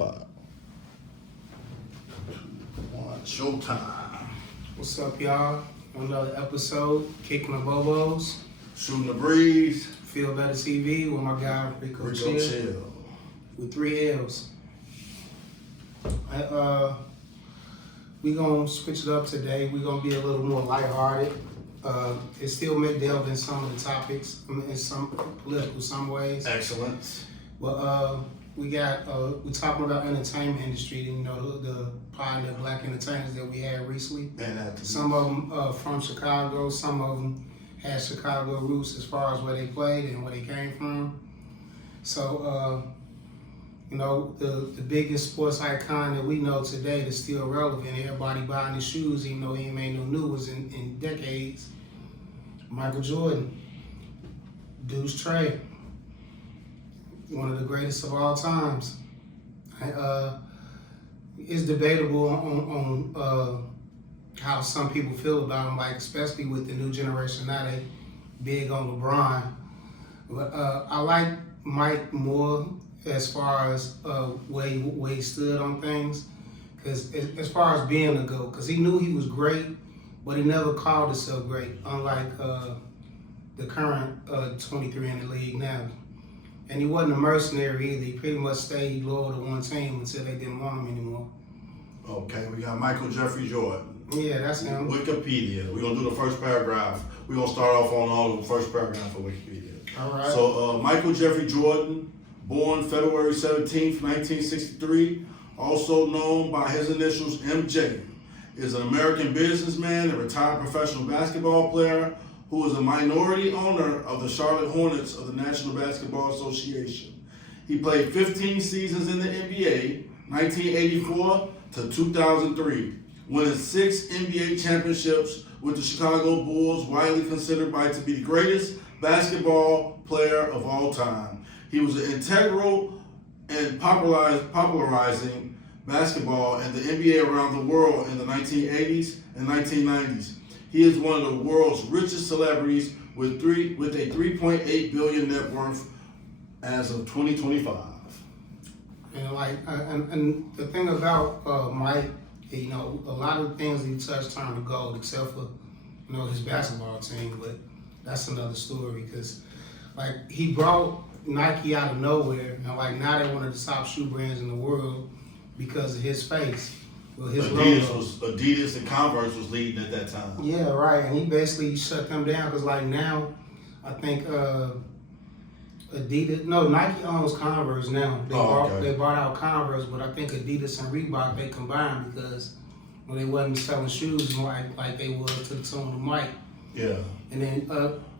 5, 2, 1, showtime. What's up, y'all? Another episode, Kicking the Bobos, Shooting the breeze. Feel Better TV with my guy Rico Chill with 3 L's. We gonna switch it up today. We gonna be a little more lighthearted. It still may delve in some of the topics, in some political, some ways. Excellent. But we're talking about entertainment industry. You know, the pioneer black entertainers that we had recently. Some of them from Chicago. Some of them had Chicago roots as far as where they played and where they came from. So, you know, the biggest sports icon that we know today that's still relevant, everybody buying his shoes, even though he ain't made no new ones in decades, Michael Jordan, Deuce Trey, one of the greatest of all times. It's debatable on how some people feel about him, like especially with the new generation now, they big on LeBron. But I like Mike more as far as where he stood on things, because as far as being a GOAT, because he knew he was great, but he never called himself great, unlike the current 23 in the league now. And he wasn't a mercenary either. He pretty much stayed loyal to one team until they didn't want him anymore. Okay, we got Michael Jeffrey Jordan. Yeah, that's him. Wikipedia. We're going to do the first paragraph. We're going to start off on all the first paragraph of Wikipedia. All right. So, Michael Jeffrey Jordan, born February 17th, 1963, also known by his initials MJ, is an American businessman and retired professional basketball player who is a minority owner of the Charlotte Hornets of the National Basketball Association. He played 15 seasons in the NBA, 1984 to 2003, winning 6 NBA championships with the Chicago Bulls, widely considered by to be the greatest basketball player of all time. He was integral in popularizing basketball and the NBA around the world in the 1980s and 1990s. He is one of the world's richest celebrities with a 3.8 billion net worth as of 2025. And the thing about Mike, you know, a lot of things he touched turned to gold, except for, you know, his basketball team. But that's another story, because like he brought Nike out of nowhere, and like now they're one of the top shoe brands in the world because of his face. Well, his Adidas and Converse was leading at that time. Yeah, right. And he basically shut them down, because like now, I think Nike owns Converse now. They bought out Converse, but I think Adidas and Reebok, they combined, because when they wasn't selling shoes like they was to the tune of Mike. Yeah. And then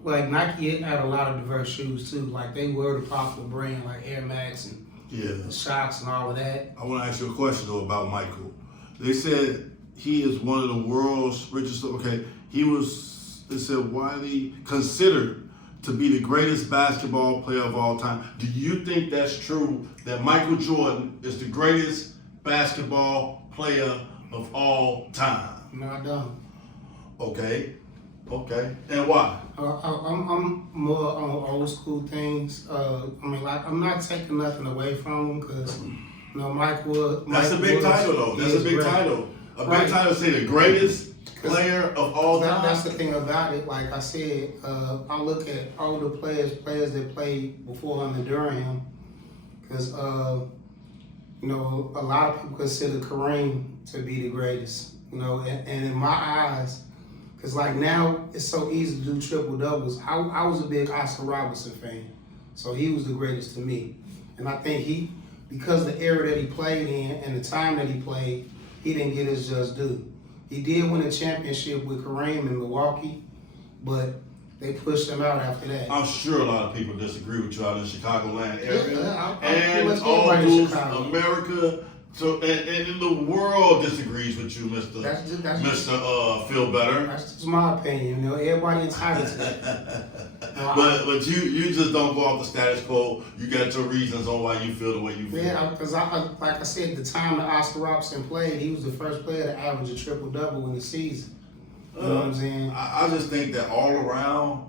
like Nike had a lot of diverse shoes too. Like they were the popular brand, like Air Max and the Shox and all of that. I want to ask you a question though about Michael. They said he is one of the world's richest. Okay, they said widely considered to be the greatest basketball player of all time. Do you think that's true, that Michael Jordan is the greatest basketball player of all time? No, I don't. Okay, and why? I'm more on old school things. I mean, like, I'm not taking nothing away from him, because, you know, That's a big title, though. That's a big title. A big title say the greatest player of all time. That's the thing about it. Like I said, I look at older players that played before him and during him, because you know, a lot of people consider Kareem to be the greatest. You know, and in my eyes, because like now it's so easy to do triple doubles. I was a big Oscar Robertson fan, so he was the greatest to me. And I think because the era that he played in and the time that he played, he didn't get his just due. He did win a championship with Kareem in Milwaukee, but they pushed him out after that. I'm sure a lot of people disagree with you out in the Chicagoland area. And all those America, so and in the world disagrees with you, Mr. Feel Better. That's just my opinion. You know, everybody entitled to that. But you just don't go off the status quo. You got your reasons on why you feel the way you feel. Yeah, because like I said, the time that Oscar Robertson played, he was the first player to average a triple-double in the season. You know what I'm saying? I just think that all around,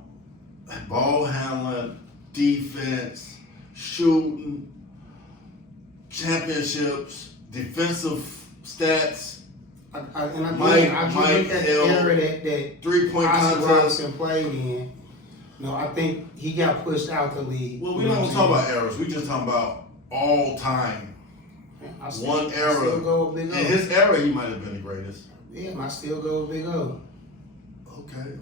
ball handling, defense, shooting, championships, defensive stats, And I Mike just look at the held era that 3-point Oscar contest. Robertson played in. I think he got pushed out the league. Well, we don't talk about eras. We just talking about all time. One era. I still go with Big O. In his era, he might have been the greatest. Yeah, and I still go with Big O. Okay.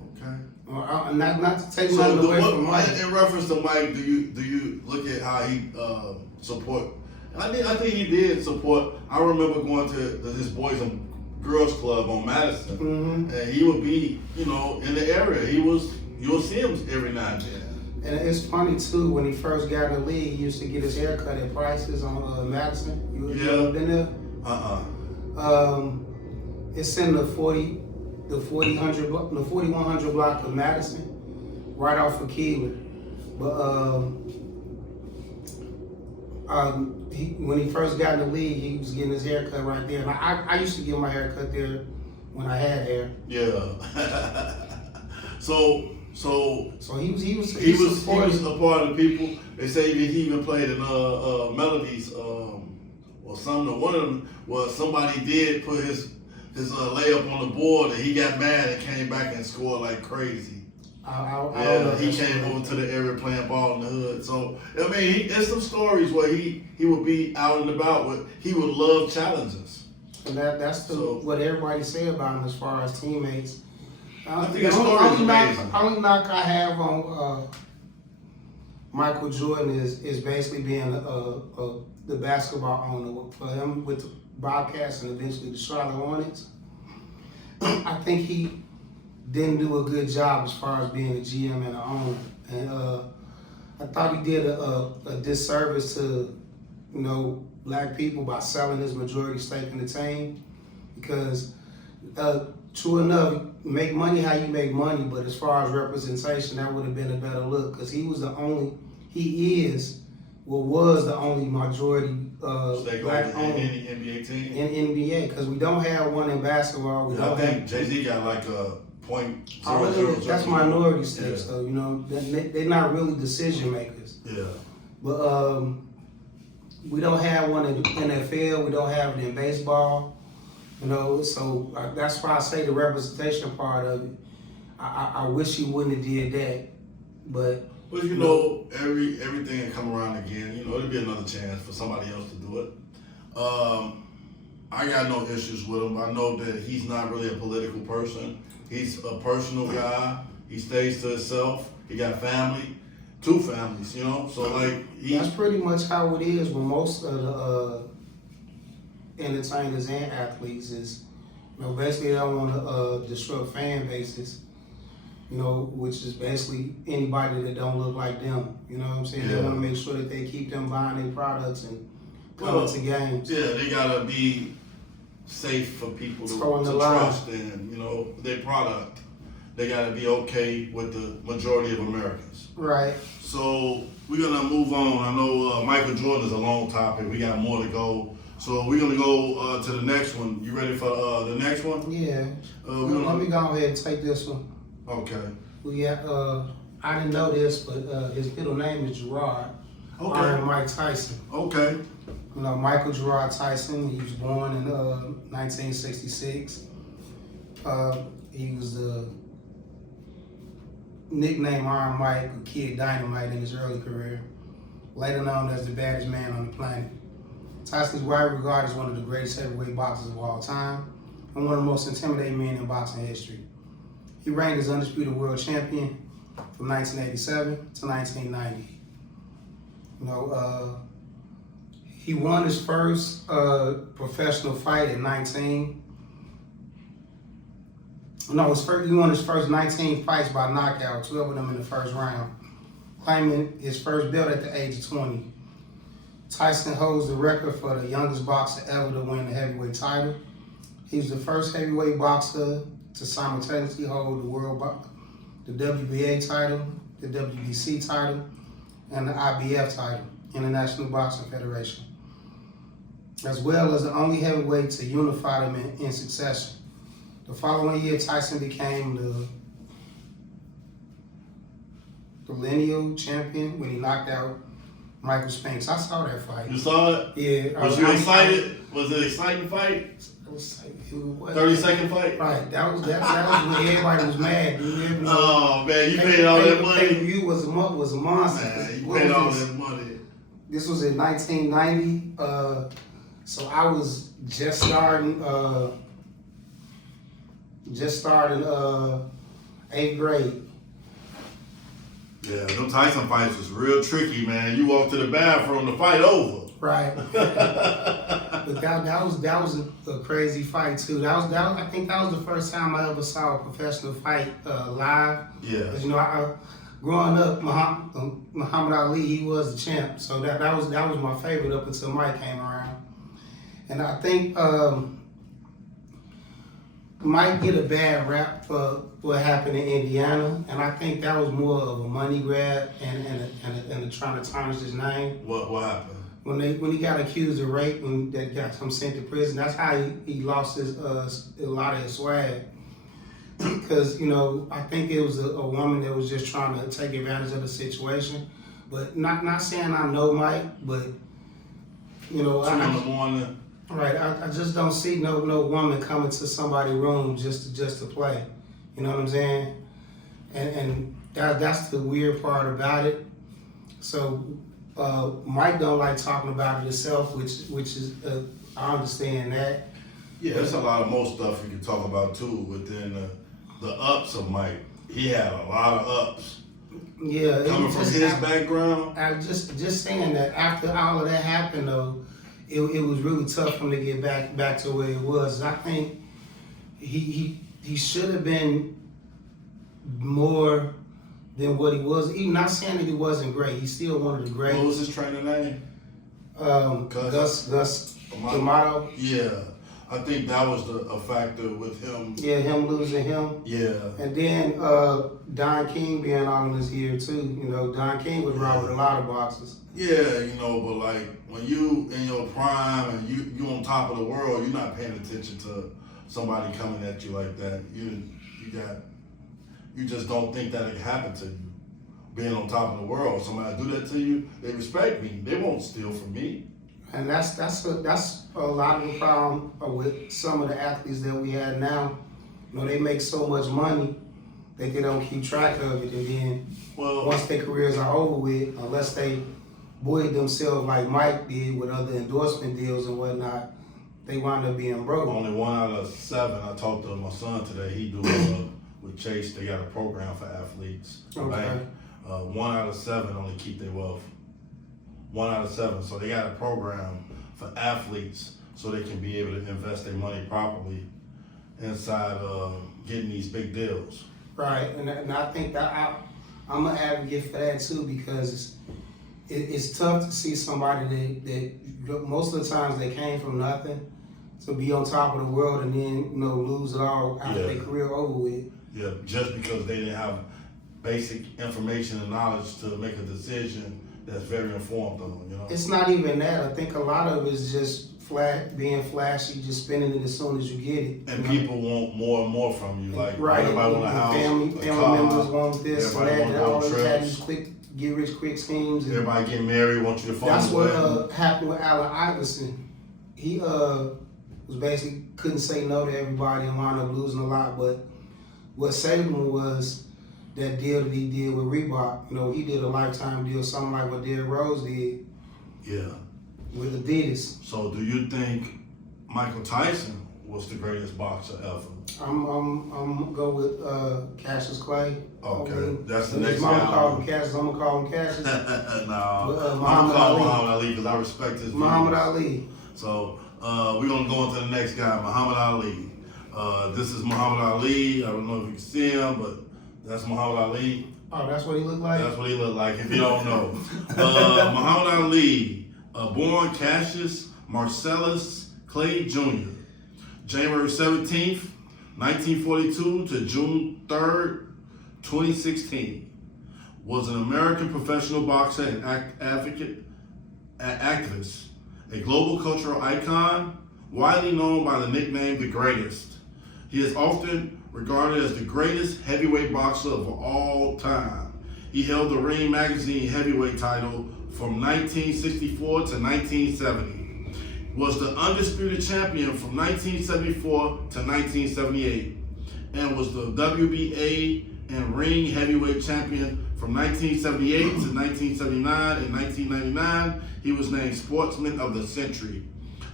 Not to take So, nothing away from Mike. in reference to Mike, do you look at how he support? I think he did support. I remember going to this Boys and Girls Club on Madison, Mm-hmm. and he would be, in the area. You'll see him every now and then. And it's funny too, when he first got in the league, he used to get his haircut at Price's on Madison. You ever been there? It's in the 4100 block of Madison, right off of Keeler. But when he first got in the league, he was getting his haircut right there. And I used to get my haircut there when I had hair. Yeah. So he was a part of the people. They say he even played in Melodies or something. One of them was somebody did put his layup on the board and he got mad and came back and scored like crazy. He came over to the area playing ball in the hood. So there's some stories where he would be out and about, but he would love challenges. And that's what everybody say about him as far as teammates. I think his story is amazing. Only knock I have on Michael Jordan is basically being the basketball owner for him with the Bobcats and eventually the Charlotte Hornets. I think he didn't do a good job as far as being a GM and an owner, and I thought he did a disservice to black people by selling his majority stake in the team, because true enough, make money how you make money, but as far as representation, that would have been a better look, because he was the only majority black owner in the NBA team. in NBA, because we don't have one in basketball. I think Jay-Z got like a .00. That's minority stakes, though. They're not really decision makers. Yeah. But we don't have one in the NFL. We don't have it in baseball. So that's why I say the representation part of it. I wish he wouldn't have did that, but everything will come around again. It'll be another chance for somebody else to do it. I got no issues with him. I know that he's not really a political person. He's a personal guy. He stays to himself. He got family, 2 families. So that's pretty much how it is with most of the entertainers and athletes. Is basically they don't want to disrupt fan bases. Which is basically anybody that don't look like them. You know what I'm saying? Yeah. They want to make sure that they keep them buying their products and coming to games. Yeah, they gotta be safe for people to trust in, their product. They gotta be okay with the majority of Americans. Right. So we're gonna move on. I know Michael Jordan is a long topic. We got more to go. So we're gonna go to the next one. You ready for the next one? Yeah. Let me go ahead and take this one. Okay. We got, I didn't know this, but his middle name is Gerard. Okay. Iron Mike Tyson. Okay. Michael Gerard Tyson. He was born in 1966. He was the nickname Iron Mike, or Kid Dynamite, in his early career. Later known as the baddest man on the planet. Tyson is widely regarded as one of the greatest heavyweight boxers of all time and one of the most intimidating men in boxing history. He reigned as undisputed world champion from 1987 to 1990. He won his first professional fight at 19. He won his first 19 fights by knockout, 12 of them in the first round, claiming his first belt at the age of 20. Tyson holds the record for the youngest boxer ever to win the heavyweight title. He's the first heavyweight boxer to simultaneously hold the WBA title, the WBC title, and the IBF title, International Boxing Federation, as well as the only heavyweight to unify them in succession. The following year, Tyson became the lineal champion when he knocked out Michael Spinks. I saw that fight. You saw it? Yeah. Was you excited? Was it an exciting fight? I was like, it was- 30-second fight? Right. That was when everybody was mad. Dude. Oh man, you paid all that money. Pay-per-view was a monster. Man, you What paid was all this? that money. This was in 1990. So I was just starting 8th grade. Yeah, them Tyson fights was real tricky, man. You walk to the bathroom, the fight over. Right. But that was a crazy fight too. I think that was the first time I ever saw a professional fight live. Yeah. 'Cause, growing up, Muhammad Ali, he was the champ. So that was my favorite up until Mike came around. And I think Mike get a bad rap for what happened in Indiana, and I think that was more of a money grab and trying to tarnish his name. What happened? When he got accused of rape and that got him sent to prison, that's how he lost his a lot of his swag. Because I think it was a woman that was just trying to take advantage of the situation. But not saying I know Mike, but 2 in the morning. Right, I just don't see no woman coming to somebody's room just to play. You know what I'm saying? And that's the weird part about it. So Mike don't like talking about it himself, which is I understand that. Yeah, there's a lot of more stuff you can talk about too within the ups of Mike. He had a lot of ups. Yeah, Coming from his background. I just saying that after all of that happened though, it was really tough for him to get back to where it was. I think he should have been more than what he was. Even not saying that he wasn't great, he's still one of the greatest. What was his trainer name? Gus D'Amato. Yeah, I think that was a factor with him. Yeah, him losing him. Yeah. And then Don King being on his ear too. Don King was around with a lot of boxers. Yeah, but like when you in your prime and you on top of the world, you're not paying attention to somebody coming at you like that. You just don't think that it could happen to you. Being on top of the world, somebody do that to you, they respect me. They won't steal from me. And that's a lot of the problem with some of the athletes that we have now. They make so much money that they don't keep track of it, and then once their careers are over with, unless they buoyed themselves like Mike did with other endorsement deals and whatnot, they wind up being broke. Only 1 out of 7. I talked to my son today. He do with Chase. They got a program for athletes. Okay. 1 out of 7 only keep their wealth. 1 out of 7. So they got a program for athletes so they can be able to invest their money properly inside getting these big deals. Right, and I think that I'm an advocate for that too, because it's tough to see somebody that most of the times they came from nothing to be on top of the world and then lose it all after their career over with. Yeah, just because they didn't have basic information and knowledge to make a decision that's very informed on. It's not even that. I think a lot of it is just being flashy, just spending it as soon as you get it. And people want more and more from you. Like right. everybody want a house, family a car, members want this and that, and all of that, these quick get rich quick schemes. And everybody getting married, want you to fund. That's what happened with Allen Iverson. He was basically couldn't say no to everybody and wound up losing a lot. But what saved him was that deal that he did with Reebok. He did a lifetime deal, something like what Derrick Rose did. Yeah. With Adidas. So do you think Michael Tyson was the greatest boxer ever? I'm go with Cassius Clay. Okay, that's the next his mama guy. called him Cassius. I'm gonna call him Cassius. No, I'm gonna call him Muhammad Ali because I respect his views. Muhammad Ali. So we're gonna go into the next guy, Muhammad Ali. This is Muhammad Ali. I don't know if you can see him, but that's Muhammad Ali. Oh, that's what he looked like? That's what he looked like, if you don't know. Muhammad Ali, born Cassius Marcellus Clay Jr., January 17th, 1942 to June 3rd, 2016. Was an American professional boxer and activist, a global cultural icon, widely known by the nickname The Greatest. He is often regarded as the greatest heavyweight boxer of all time. He held the Ring Magazine heavyweight title from 1964 to 1970. Was the undisputed champion from 1974 to 1978. And was the WBA and ring heavyweight champion from 1978 to 1979. In 1999, he was named Sportsman of the Century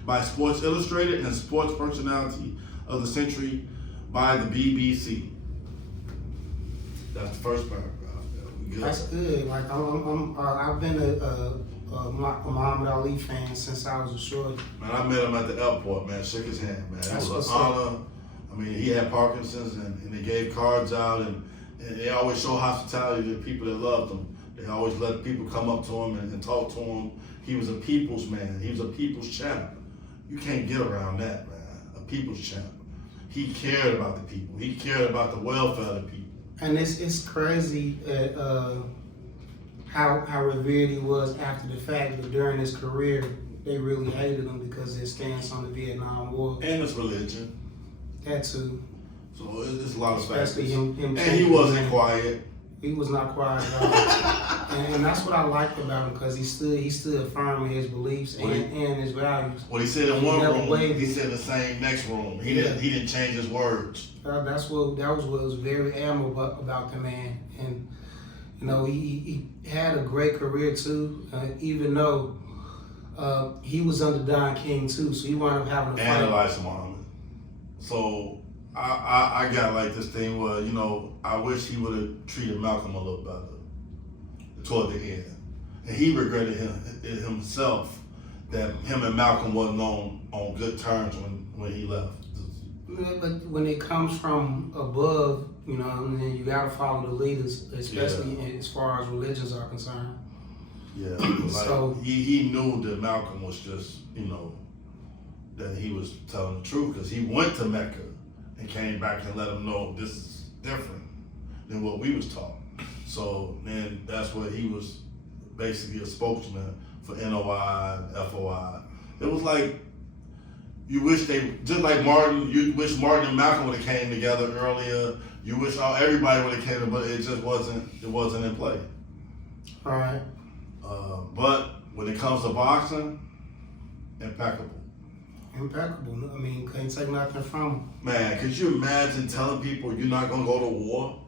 by Sports Illustrated and Sports Personality of the Century by the BBC. That's the first paragraph. We good. That's good. Like I've been a Muhammad Ali fan since I was a short. Man, I met him at the airport, man. Shook his hand, man. It was an honor. I mean, he had Parkinson's, and they gave cards out, and they always show hospitality to people that loved him. They always let people come up to him and talk to him. He was a people's man. He was a people's champ. You can't get around that, man. A people's champ. He cared about the people. He cared about the welfare of the people. And it's crazy at how revered he was after the fact, but during his career, they really hated him because of his stance on the Vietnam War. And his religion. That too. So it's a lot of Especially factors. him And he wasn't quiet. He was not quiet at all. and that's what I liked about him, because he stood firm in his beliefs and his values. What he said in one never room, wavered. he said the same next room. He didn't change his words. That was what was very admirable about the man. And you know, he had a great career too, even though he was under Don King too, so he wound up having to fight. And Elijah Muhammad. So I got like this thing where, you know, I wish he would have treated Malcolm a little better toward the end. And he regretted it himself that him and Malcolm wasn't on good terms when he left. But when it comes from above, you know, and then you gotta follow the leaders, especially as far as religions are concerned. Yeah, like So he knew that Malcolm was just, you know, that he was telling the truth, because he went to Mecca and came back and let him know this is different than what we was taught. So then that's where he was basically a spokesman for NOI and FOI. It was like, you wish just like Martin, you wish Martin and Malcolm would have came together earlier. You wish everybody would have came, but it just wasn't in play. all right. But when it comes to boxing, impeccable. Impeccable. I mean, couldn't take nothing from him. Man, could you imagine telling people you're not gonna go to war?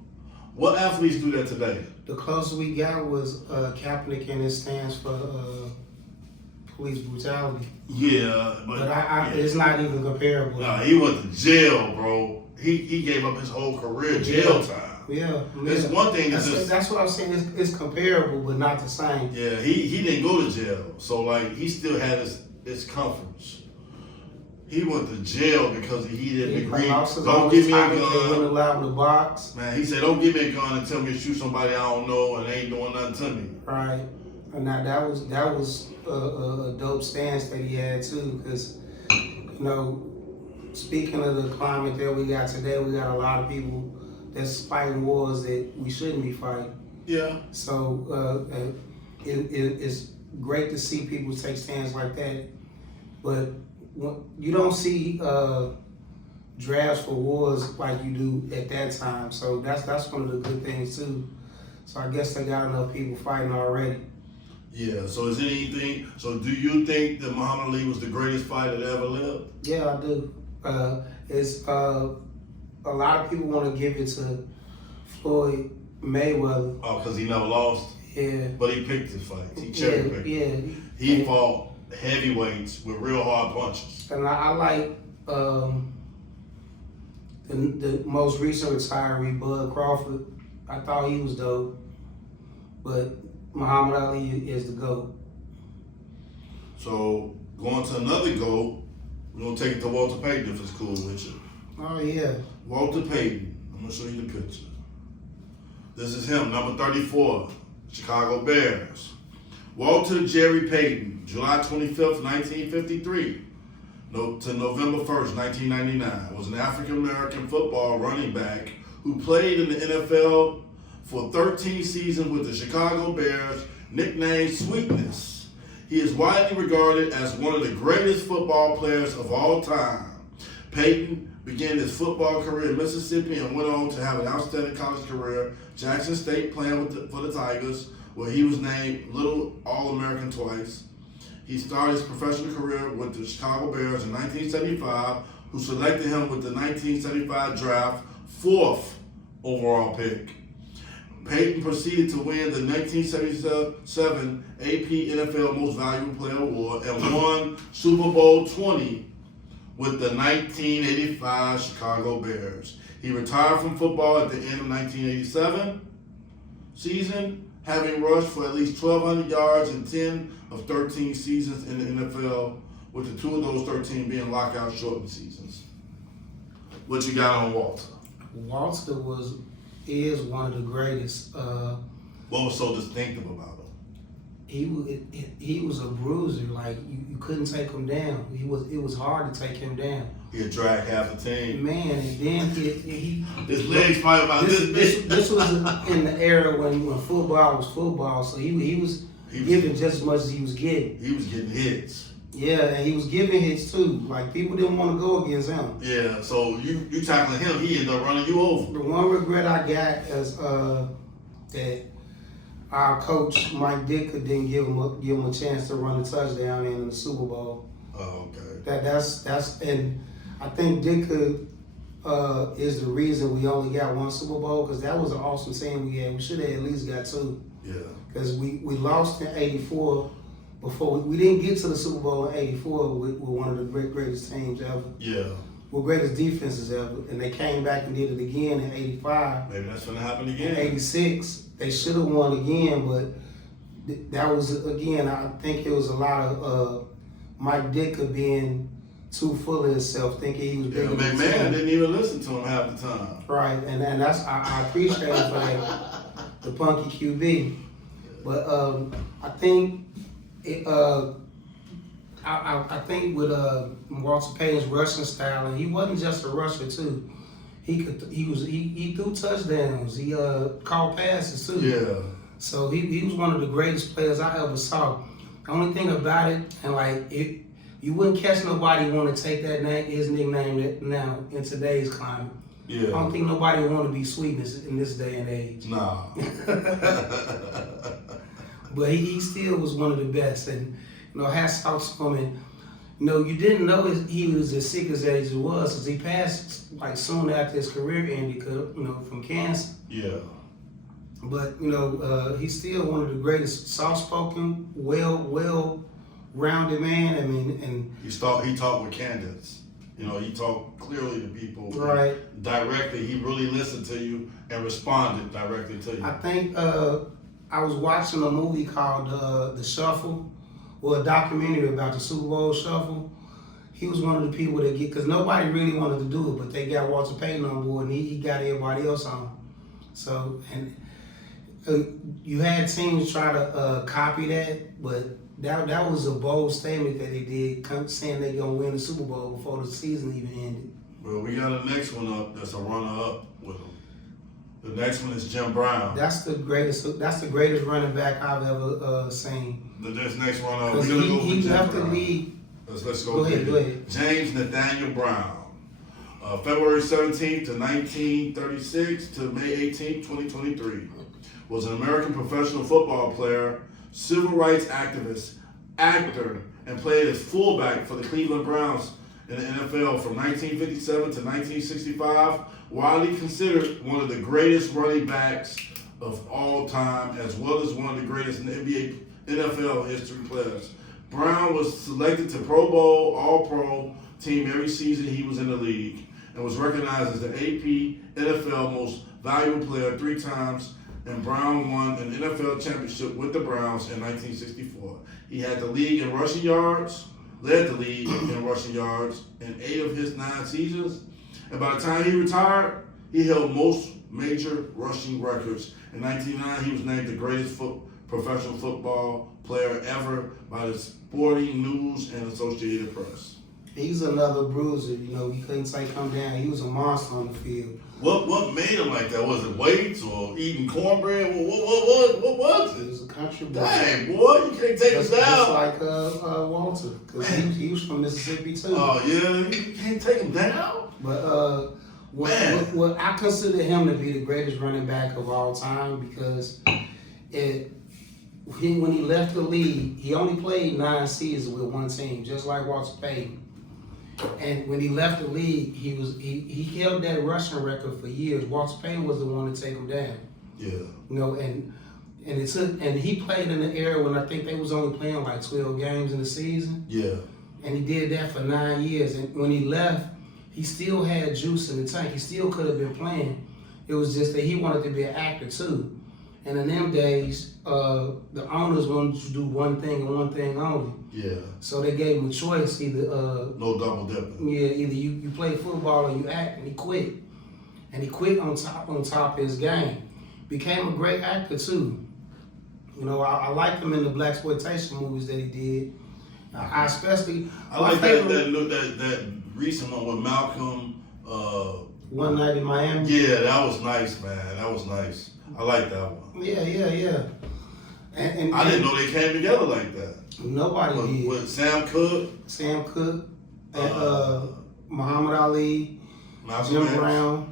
What athletes do that today? The closest we got was Kaepernick in his stance for police brutality. Yeah, But it's not even comparable. Nah, he went to jail, bro. He gave up his whole career, jail time. Yeah. It's one thing to just. That's what I'm saying. It's comparable, but not the same. Yeah, he didn't go to jail, so like he still had his comforts. He went to jail because he didn't agree. Don't give me a They wouldn't gun. allow him to box. Man, he said, don't give me a gun and tell me to shoot somebody I don't know and they ain't doing nothing to me. Right. And now that was a dope stance that he had too, because you know, speaking of the climate that we got today, we got a lot of people that's fighting wars that we shouldn't be fighting. Yeah. So it's great to see people take stands like that, but you don't see drafts for wars like you do at that time. So that's one of the good things too. So I guess they got enough people fighting already. Yeah, so do you think that Muhammad Ali was the greatest fighter that ever lived? Yeah, I do. A lot of people want to give it to Floyd Mayweather. Oh, because he never lost? Yeah. But he picked his fights. He cherry picked. Yeah. He fought heavyweights with real hard punches. And I like the most recent retiree, Bud Crawford. I thought he was dope. But Muhammad Ali is the GOAT. So, going to another GOAT, we're going to take it to Walter Payton if it's cool with you. Oh, yeah. Walter Payton. I'm going to show you the picture. This is him, number 34, Chicago Bears. Walter Jerry Payton, July 25th, 1953 to November 1st, 1999, was an African-American football running back who played in the NFL for 13 seasons with the Chicago Bears, nicknamed Sweetness. He is widely regarded as one of the greatest football players of all time. Payton began his football career in Mississippi and went on to have an outstanding college career, Jackson State playing for the Tigers, where he was named Little All-American twice. He started his professional career with the Chicago Bears in 1975, who selected him with the 1975 draft 4th overall pick. Peyton proceeded to win the 1977 AP NFL Most Valuable Player Award and won Super Bowl 20 with the 1985 Chicago Bears. He retired from football at the end of 1987 season, having rushed for at least 1,200 yards in 10 of 13 seasons in the NFL, with the 2 of those 13 being lockout shortened seasons. What you got on Walter? Walter is one of the greatest. What was so distinctive about him? He was a bruiser. Like you couldn't take him down. It was hard to take him down. He'd drag half the team. Man, and then he his legs probably about this big. This was in the era when football was football. So he was giving just as much as he was getting. He was getting hits. Yeah, and he was giving hits too. Like people didn't want to go against him. Yeah, so you tackling him, he ended up running you over. The one regret I got is that our coach Mike Ditka didn't give him a chance to run a touchdown in the Super Bowl. Oh, okay. That's and I think Ditka is the reason we only got one Super Bowl, because that was an awesome team we had. We should have at least got 2. Yeah. Because we lost in '84 before we didn't get to the Super Bowl in '84 with one of the greatest teams ever. Yeah. With greatest defenses ever, and they came back and did it again in '85. Maybe that's gonna happen again. In '86, they should have won again, but that was again. I think it was a lot of Mike Ditka being too full of himself, thinking he was bigger than the McMahon team. didn't even listen to him half the time. Right, and that's I appreciate it for that, the punky QB. But I think I think with Walter Payton's rushing style, and he wasn't just a rusher too. He threw touchdowns. He called passes too. Yeah. So he was one of the greatest players I ever saw. The only thing about it, and like you wouldn't catch nobody want to take his nickname now in today's climate. Yeah. I don't think nobody would want to be Sweetness in this day and age. Nah. But he still was one of the best, and hats off to him. And you didn't know he was as sick as he was, because he passed like soon after his career ended, from cancer. Yeah. But he's still one of the greatest, soft-spoken, well-rounded man. I mean, and he talked with candidates. He talked clearly to people. Right. Directly. He really listened to you and responded directly to you. I think I was watching a movie called The Shuffle, or a documentary about the Super Bowl Shuffle. He was one of the people that because nobody really wanted to do it, but they got Walter Payton on board, and he got everybody else on. So, and you had teams try to copy that, but that was a bold statement that they did, saying they're going to win the Super Bowl before the season even ended. Well, we got a next one up that's a runner-up with him. The next one is Jim Brown. That's the greatest running back I've ever seen. The next runner-up, we're Because going to go he with Jim left the Brown. league. Let's go. Go ahead. James Nathaniel Brown. February 17th to 1936 to May 18th, 2023. Was an American professional football player, civil rights activist, actor, and played as fullback for the Cleveland Browns in the NFL from 1957 to 1965, widely considered one of the greatest running backs of all time, as well as one of the greatest NFL history players. Brown was selected to Pro Bowl, All-Pro team every season he was in the league, and was recognized as the AP NFL Most Valuable Player 3 times, and Brown won an NFL championship with the Browns in 1964. He had the lead in rushing yards, led the league in rushing yards in 8 of his 9 seasons, and by the time he retired, he held most major rushing records. In 1999, he was named the greatest professional football player ever by the Sporting News and Associated Press. He's another bruiser. We couldn't take him down. He was a monster on the field. What made him like that? Was it weights or eating cornbread? What was He it? was a country boy. Dang, boy, you can't take us Just down. like Walter, because he was from Mississippi too. Oh yeah, you can't take him down. But what I consider him to be the greatest running back of all time, because when he left the league, he only played 9 seasons with one team, just like Walter Payton. And when he left the league, he held that rushing record for years. Walter Payton was the one to take him down. Yeah. You know, and he played in the era when I think they was only playing like 12 games in the season. Yeah. And he did that for 9 years. And when he left, he still had juice in the tank. He still could have been playing. It was just that he wanted to be an actor too. And in them days, the owners wanted you to do one thing and one thing only. Yeah. So they gave him a choice, either No double dipping. either you play football or you act, and he quit. And he quit on top of his game. Became a great actor too. You know, I liked him in the blaxploitation movies that he did. I especially like that recent one with Malcolm. One Night in Miami. Yeah, that was nice, man. That was nice. I like that one. Yeah. And I didn't know they came together like that. Nobody did. With Sam Cooke, and Muhammad Ali, Malcolm Jim X. Brown,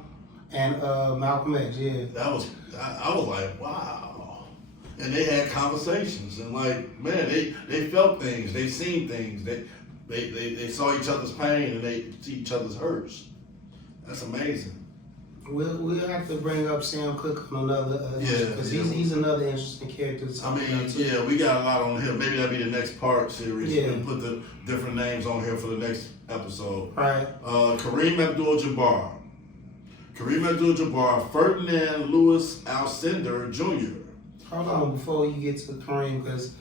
and Malcolm X. Yeah. That was I was like, wow. And they had conversations and like, man, they felt things, they seen things, they saw each other's pain and they see each other's hurts. That's amazing. We'll have to bring up Sam Cooke on another because he's another interesting character. We got a lot on here. Maybe that'll be the next part series. Yeah. We'll put the different names on here for the next episode. Right. Kareem Abdul-Jabbar. Ferdinand Louis Alcindor Jr. Hold on before you get to Kareem, because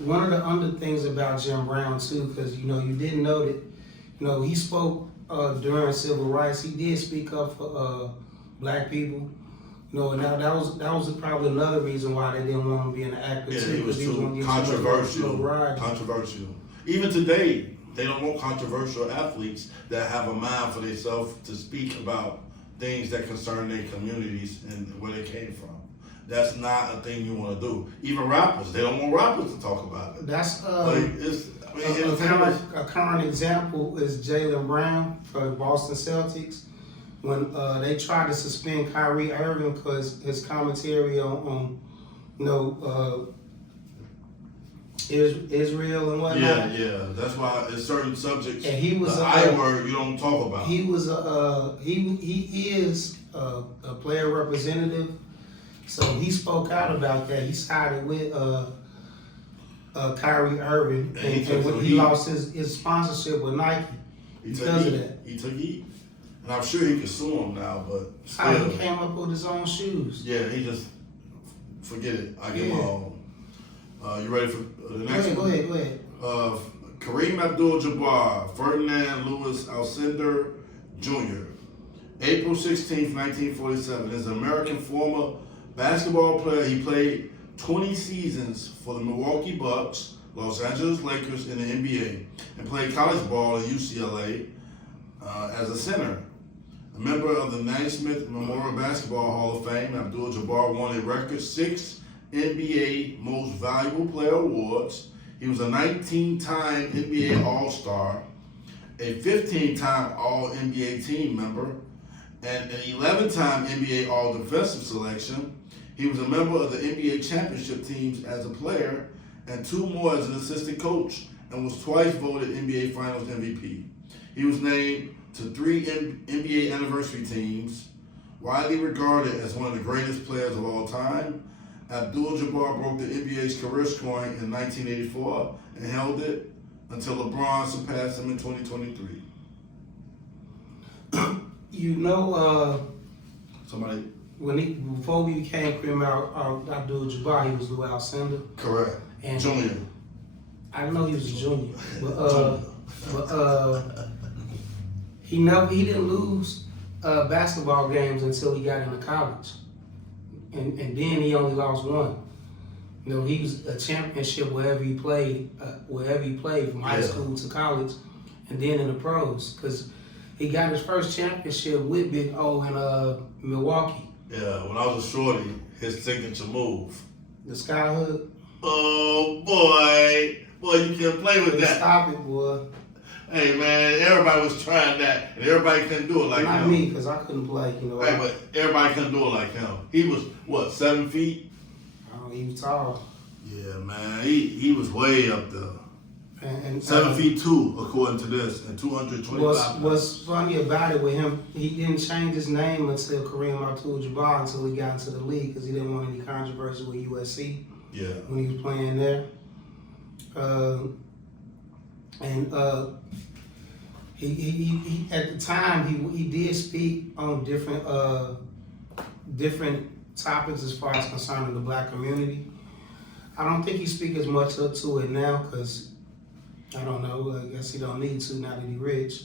one of the other things about Jim Brown too, because you didn't know that, he spoke during civil rights. He did speak up for black people. And that was probably another reason why they didn't want him to be an actor too. He was too controversial. Controversial. Even today, they don't want controversial athletes that have a mind for themselves to speak about things that concern their communities and where they came from. That's not a thing you want to do. Even rappers, they don't want rappers to talk about it. That's a current example is Jaylen Brown for Boston Celtics. When they tried to suspend Kyrie Irving because his commentary on Israel and whatnot. Yeah. That's why there's certain subjects. And he was the I word you don't talk about. He was he is a player representative, so he spoke out about that. He sided with Kyrie Irving, and when he lost his sponsorship with Nike because of that. He took heat. And I'm sure he could sue him now, but still. How he came up with his own shoes. Yeah, he just, forget it. I give him all. You ready for the next one? Go ahead. Kareem Abdul-Jabbar, Ferdinand Louis Alcindor Jr., April 16th, 1947, is an American former basketball player. He played 20 seasons for the Milwaukee Bucks, Los Angeles Lakers in the NBA, and played college ball at UCLA as a center. A member of the Naismith Memorial Basketball Hall of Fame, Abdul-Jabbar won a record 6 NBA Most Valuable Player awards. He was a 19-time NBA All-Star, a 15-time All-NBA team member, and an 11-time NBA All-Defensive selection. He was a member of the NBA championship teams as a player, and 2 more as an assistant coach, and was twice voted NBA Finals MVP. He was named to 3 NBA anniversary teams. Widely regarded as one of the greatest players of all time, Abdul-Jabbar broke the NBA's career scoring in 1984 and held it until LeBron surpassed him in 2023. Somebody. Before we became Kareem Abdul-Jabbar, he was Lou Alcindor. Correct. And Junior. I know he was a junior, but he didn't lose basketball games until he got into college, and then he only lost one. He was a championship wherever he played from high school to college, and then in the pros, because he got his first championship with Big O in Milwaukee. Yeah, when I was a shorty, his signature move. The sky hook. Oh boy, you can't play with that. Stop it, boy. Hey man, everybody was trying that, and everybody couldn't do it like him. Not me, because I couldn't play. Right, but everybody couldn't do it like him. He was what, 7 feet? Oh, he was tall. Yeah, man, he was way up there. And 7'2" according to this, and 225. What's funny about it with him, he didn't change his name until Kareem Abdul-Jabbar until he got into the league because he didn't want any controversy with USC. Yeah. When he was playing there. He at the time he did speak on different topics as far as concerning the black community. I don't think he speak as much up to it now because I don't know. I guess he don't need to now that he rich.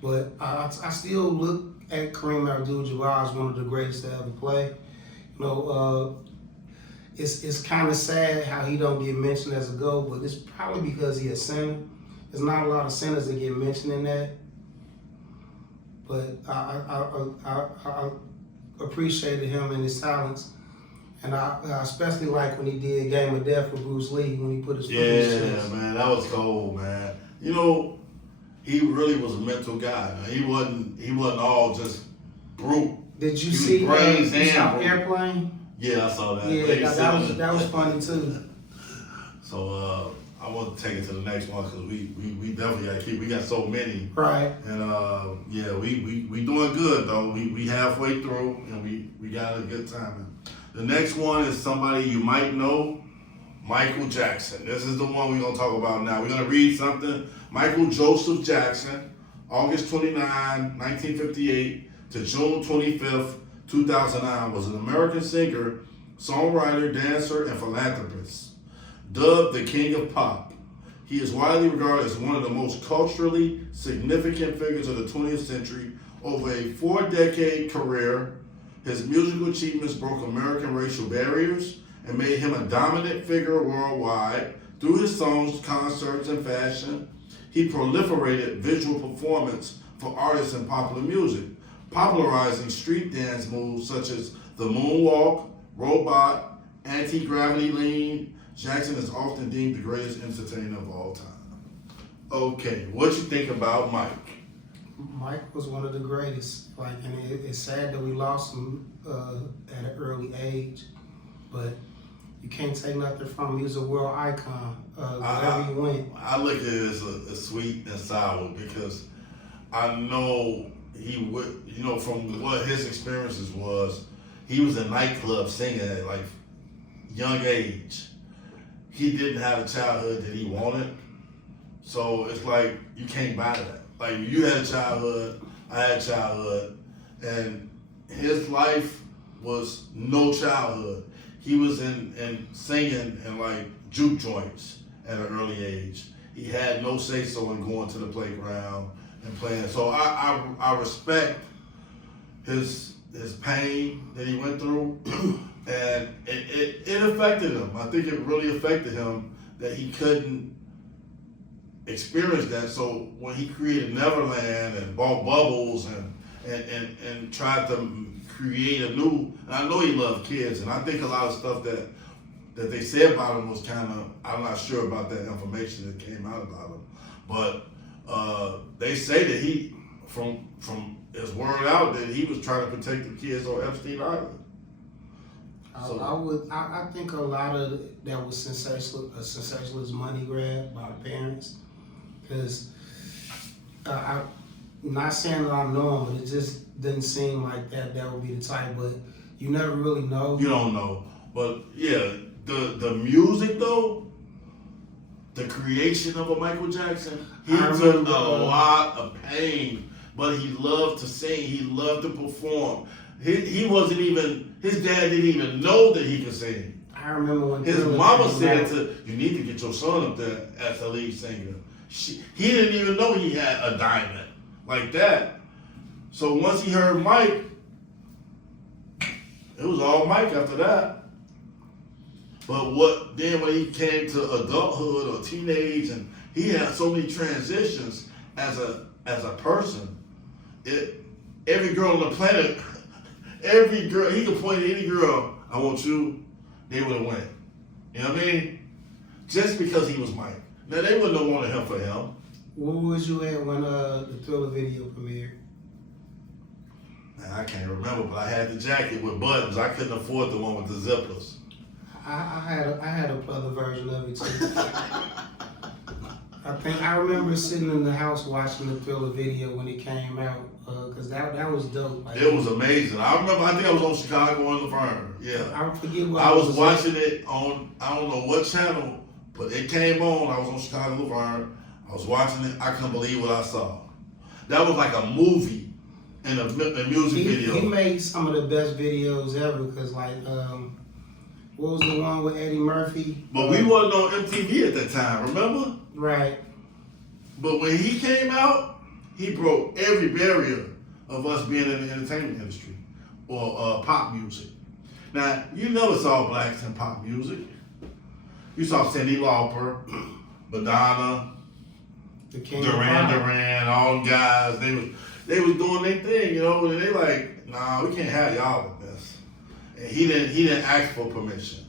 But I still look at Kareem Abdul-Jabbar as one of the greatest to ever play. You know, it's kind of sad how he don't get mentioned as a GOAT, but it's probably because he a center. There's not a lot of centers that get mentioned in that. But I appreciated him and his talents. And I especially like when he did Game of Death with Bruce Lee when he put his foot in his chest. Yeah, man, that was cold, man. You know, he really was a mental guy. Man. He wasn't all just brute. Did you see Airplane? Yeah, I saw that. Yeah, that was funny too. So I want to take it to the next one because we definitely got to keep. We got so many. Right. And yeah, we doing good though. We halfway through and we got a good time. The next one is somebody you might know, Michael Jackson. This is the one we're gonna talk about now. We're gonna read something. Michael Joseph Jackson, August 29, 1958 to June 25th, 2009, was an American singer, songwriter, dancer, and philanthropist. Dubbed the King of Pop, he is widely regarded as one of the most culturally significant figures of the 20th century. Over a 4-decade career, his musical achievements broke American racial barriers and made him a dominant figure worldwide. Through his songs, concerts, and fashion, he proliferated visual performance for artists in popular music, popularizing street dance moves such as the moonwalk, robot, anti-gravity lean. Jackson is often deemed the greatest entertainer of all time. Okay, what you think about Mike? Mike was one of the greatest. And it's sad that we lost him at an early age, but you can't take nothing from him. He was a world icon. Wherever he went. I look at it as a sweet and sour because I know he would, you know, from what his experiences was, he was in nightclubs singing at like young age. He didn't have a childhood that he wanted, so it's like you can't buy that. Like you had a childhood, I had a childhood, and his life was no childhood. He was in singing in like juke joints at an early age. He had no say-so in going to the playground and playing. So I respect his pain that he went through, and it affected him. I think it really affected him that he couldn't experience that. So when he created Neverland and bought Bubbles and tried to create a new, and I know he loved kids, and I think a lot of stuff that they said about him was kind of, I'm not sure about that information that came out about him, but they say that he, from his word out, that he was trying to protect the kids on Epstein Island. So, I think a lot of that was a sensationalist money grab by the parents, because I'm not saying that I know him, but it just didn't seem like that would be the type. But you never really know. You don't know, but yeah, the music though, the creation of a Michael Jackson, he took a lot of pain, but he loved to sing. He loved to perform. He wasn't even, his dad didn't even know that he could sing. I remember when his mama said you need to get your son up there as the lead singer. He didn't even know he had a diamond like that. So once he heard Mike, it was all Mike after that. But then when he came to adulthood or teenage, and he had so many transitions as a person, every girl on the planet, every girl, he could point at any girl, I want you, they would have went. You know what I mean? Just because he was Mike. Now, they wouldn't have wanted him for him. Where was you at when the Thriller video premiered? Man, I can't remember, but I had the jacket with buttons. I couldn't afford the one with the zippers. I had a other version of it too. I remember sitting in the house watching the Thriller video when it came out, cause that was dope. Like, It was amazing. I remember. I think I was on Chicago on Laverne. Yeah. I forget what I was watching it on, I don't know what channel, but it came on. I was on Chicago Laverne. I was watching it. I couldn't believe what I saw. That was like a movie and a music video. He made some of the best videos ever, cause like, what was the one with Eddie Murphy? But we wasn't on MTV at that time, remember? Right. But when he came out, he broke every barrier of us being in the entertainment industry or pop music. Now, you never saw blacks in pop music. You saw Cyndi Lauper, Madonna, The King Duran, all them guys. They was doing their thing, you know. And they like, nah, we can't have y'all with this. And he didn't ask for permission.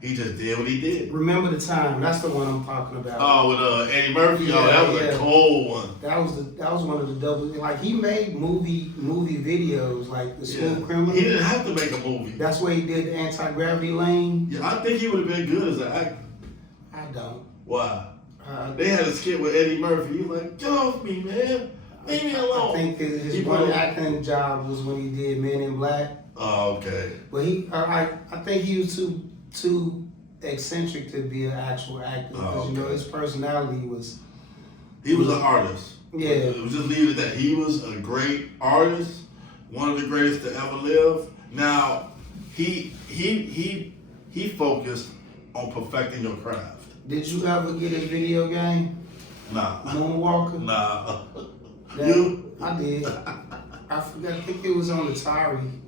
He just did what he did. Remember the Time. That's the one I'm talking about. Oh, with Eddie Murphy. Yeah, oh, that was yeah. a cold one. That was one of the double. Like he made movie videos, like the Smooth Criminal. He didn't have to make a movie. That's where he did the Anti-Gravity Lane. Yeah, I think he would have been good as an actor. I don't. Why? They had a skit with Eddie Murphy. He was like, "Get off me, man! Leave me alone." I think his one acting job was when he did Men in Black. Oh, okay. But I think he was too eccentric to be an actual actor, because you know his personality was. He was an artist. Yeah. It was just leave it at that. He was a great artist, one of the greatest to ever live. Now, he focused on perfecting your craft. Did you ever get a video game? Nah. Moonwalker? Nah. You? I did. I forgot. I think it was on Atari,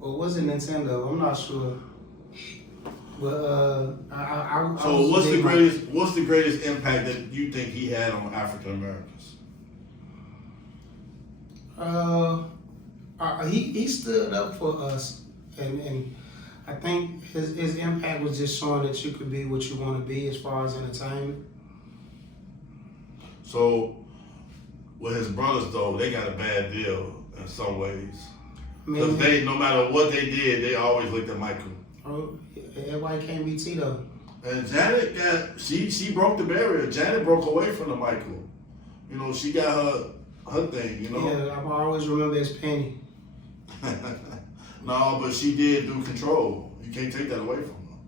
or was it Nintendo? I'm not sure. But I So what's the greatest impact that you think he had on African Americans? He stood up for us, and I think his impact was just showing that you could be what you want to be as far as entertainment. So with his brothers though, they got a bad deal in some ways. Because they, no matter what they did, they always looked at Michael. Oh, everybody can't be Tito. And Janet she broke the barrier. Janet broke away from the Michael. You know, she got her thing, you know? Yeah, I always remember his Penny. No, but she did do Control. You can't take that away from her.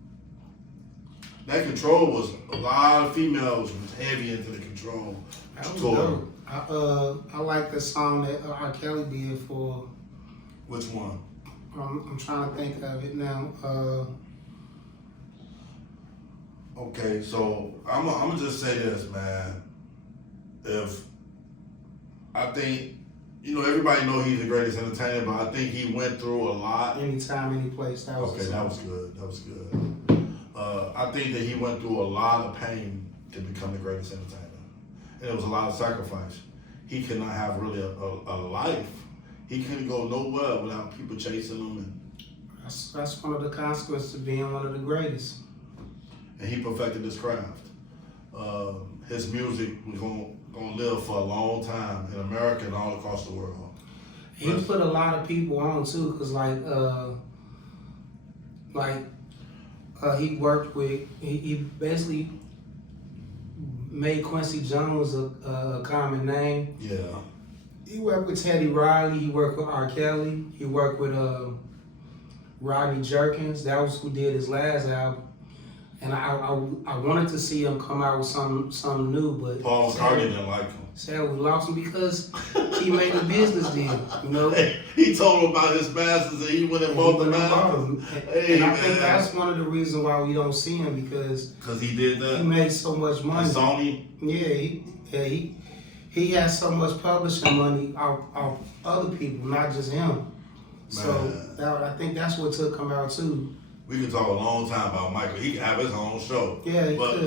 That Control was, a lot of females was heavy into the Control. That was dope. I like the song that R. Kelly did for. Which one? I'm trying to think of it now. Okay, so I'm gonna just say this, man. I think, you know, everybody know he's the greatest entertainer, but I think he went through a lot. Anytime, any place. That was that was good. That was good. I think that he went through a lot of pain to become the greatest entertainer, and it was a lot of sacrifice. He could not have really a life. He couldn't go nowhere without people chasing him, and that's one of the consequences of being one of the greatest. And he perfected his craft. His music was gonna live for a long time in America and all across the world. He put a lot of people on too, cause he worked with. He basically made Quincy Jones a common name. Yeah. He worked with Teddy Riley. He worked with R. Kelly. He worked with Rodney Jerkins. That was who did his last album. And I wanted to see him come out with something new, but Paul McCartney didn't like him. Sad we lost him because he made a business deal. You know, he told him about his masters and he went and bought the masters. And I think that's one of the reasons why we don't see him, because he did that. He made so much money. And Sony. Yeah, he has so much publishing money off other people, not just him. Man. So I think that's what took him out too. We could talk a long time about Michael. He could have his own show. Yeah, but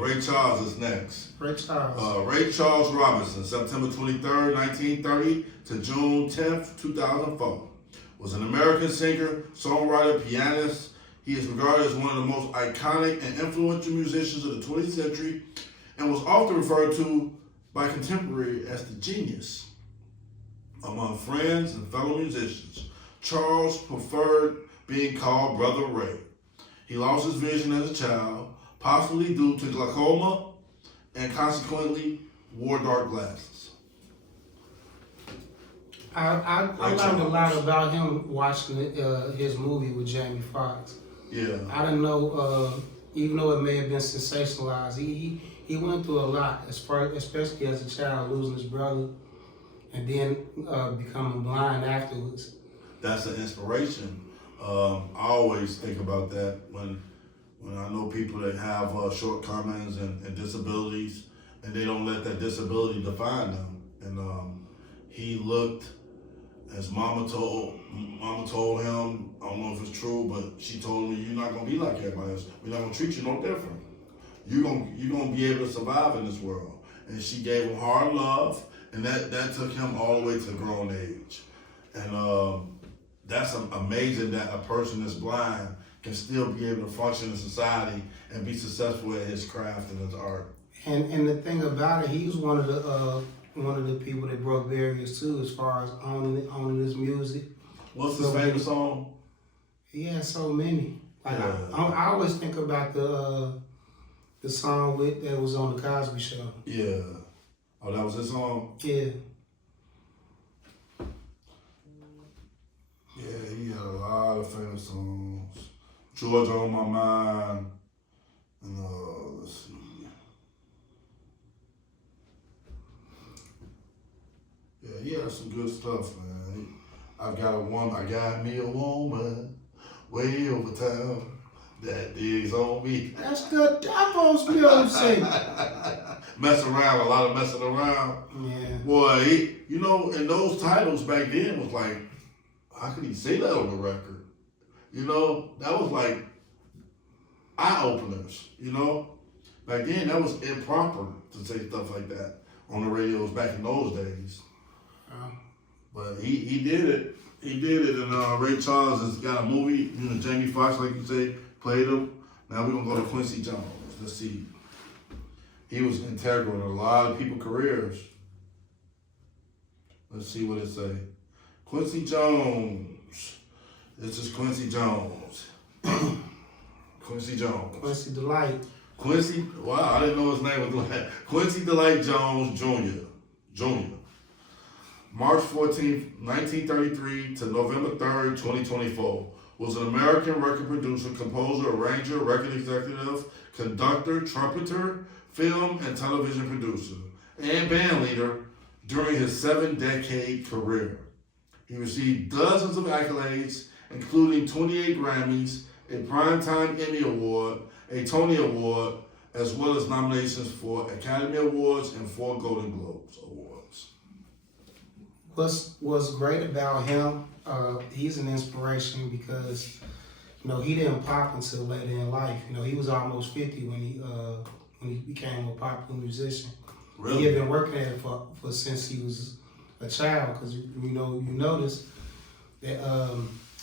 Ray Charles is next. Ray Charles. Ray Charles Robinson, September 23rd, 1930 to June 10th, 2004. Was an American singer, songwriter, pianist. He is regarded as one of the most iconic and influential musicians of the 20th century and was often referred to by contemporaries as the genius. Among friends and fellow musicians, Charles preferred being called Brother Ray. He lost his vision as a child, possibly due to glaucoma, and consequently wore dark glasses. I learned a lot about him watching his movie with Jamie Foxx. Yeah. I didn't know, even though it may have been sensationalized, he went through a lot, especially as a child, losing his brother and then becoming blind afterwards. That's an inspiration. I always think about that when I know people that have shortcomings and disabilities, and they don't let that disability define them. And he looked, as Mama told him, I don't know if it's true, but she told me, you're not gonna be like everybody else. We're not gonna treat you no different. You're gonna be able to survive in this world. And she gave him hard love, and that took him all the way to grown age. And that's amazing that a person that's blind can still be able to function in society and be successful at his craft and his art. And the thing about it, he was one of the people that broke barriers too, as far as owning his music. What's his favorite song? He had so many. Like Yeah. I always think about the song that was on the Cosby Show. Yeah. Oh, that was his song? Yeah. Yeah, he had a lot of famous songs. Georgia on My Mind. And let's see. Yeah, he had some good stuff, man. I got me a woman way over town that digs on me. That's the devil's music. Mess around, a lot of messing around. Yeah. Boy, and those titles back then was like, how could he say that on the record? That was like eye openers, Back then, that was improper to say stuff like that on the radios back in those days. But he did it. He did it, and Ray Charles has got a movie. Jamie Foxx, like you say, played him. Now we're gonna go to Quincy Jones. Let's see. He was integral in a lot of people's careers. Let's see what it say. Quincy Jones. This is Quincy Jones. Quincy Jones. Quincy Delight. Quincy, wow, I didn't know his name was Delight. Quincy Delight Jones Jr. March 14th, 1933 to November 3rd, 2024, was an American record producer, composer, arranger, record executive, conductor, trumpeter, film and television producer, and band leader during his 7-decade career. He received dozens of accolades, including 28 Grammys, a Primetime Emmy Award, a Tony Award, as well as nominations for Academy Awards and 4 Golden Globes Awards. What's great about him, he's an inspiration because, he didn't pop until later in life. He was almost 50 when he became a popular musician. Really? He had been working at it for since he was a child, because you notice that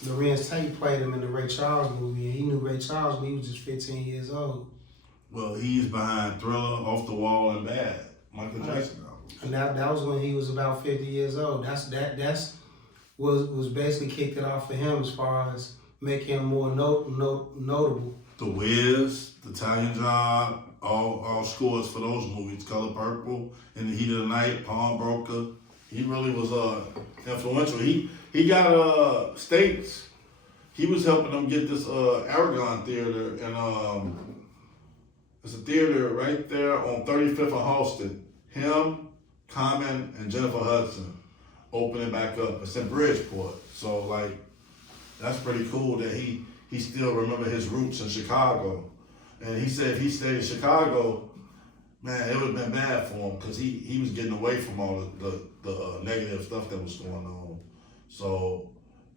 Lorenz Tate played him in the Ray Charles movie, and he knew Ray Charles when he was just 15 years old. Well, he's behind Thriller, Off the Wall, and Bad, Michael Jackson album. And that was when he was about 50 years old. That's was basically kicked it off for him as far as making him more notable. The Wiz, The Italian Job, all scores for those movies. Color Purple, In the Heat of the Night, Pawnbroker. He really was influential. He got States. He was helping them get this Aragon Theater, and it's a theater right there on 35th and Halsted. Him, Common, and Jennifer Hudson opening back up. It's in Bridgeport, so that's pretty cool that he still remember his roots in Chicago. And he said if he stayed in Chicago, man, it would have been bad for him because he was getting away from all the negative stuff that was going on. So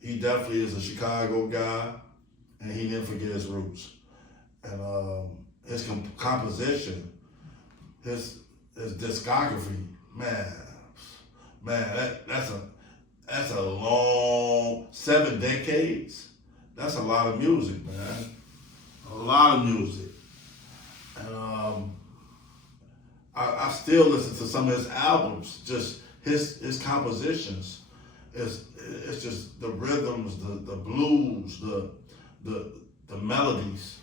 he definitely is a Chicago guy, and he didn't forget his roots. And his composition, his discography, man, that's a long 7 decades. That's a lot of music, man. A lot of music. And I still listen to some of his albums, just his compositions. It's just the rhythms, the blues, the melodies.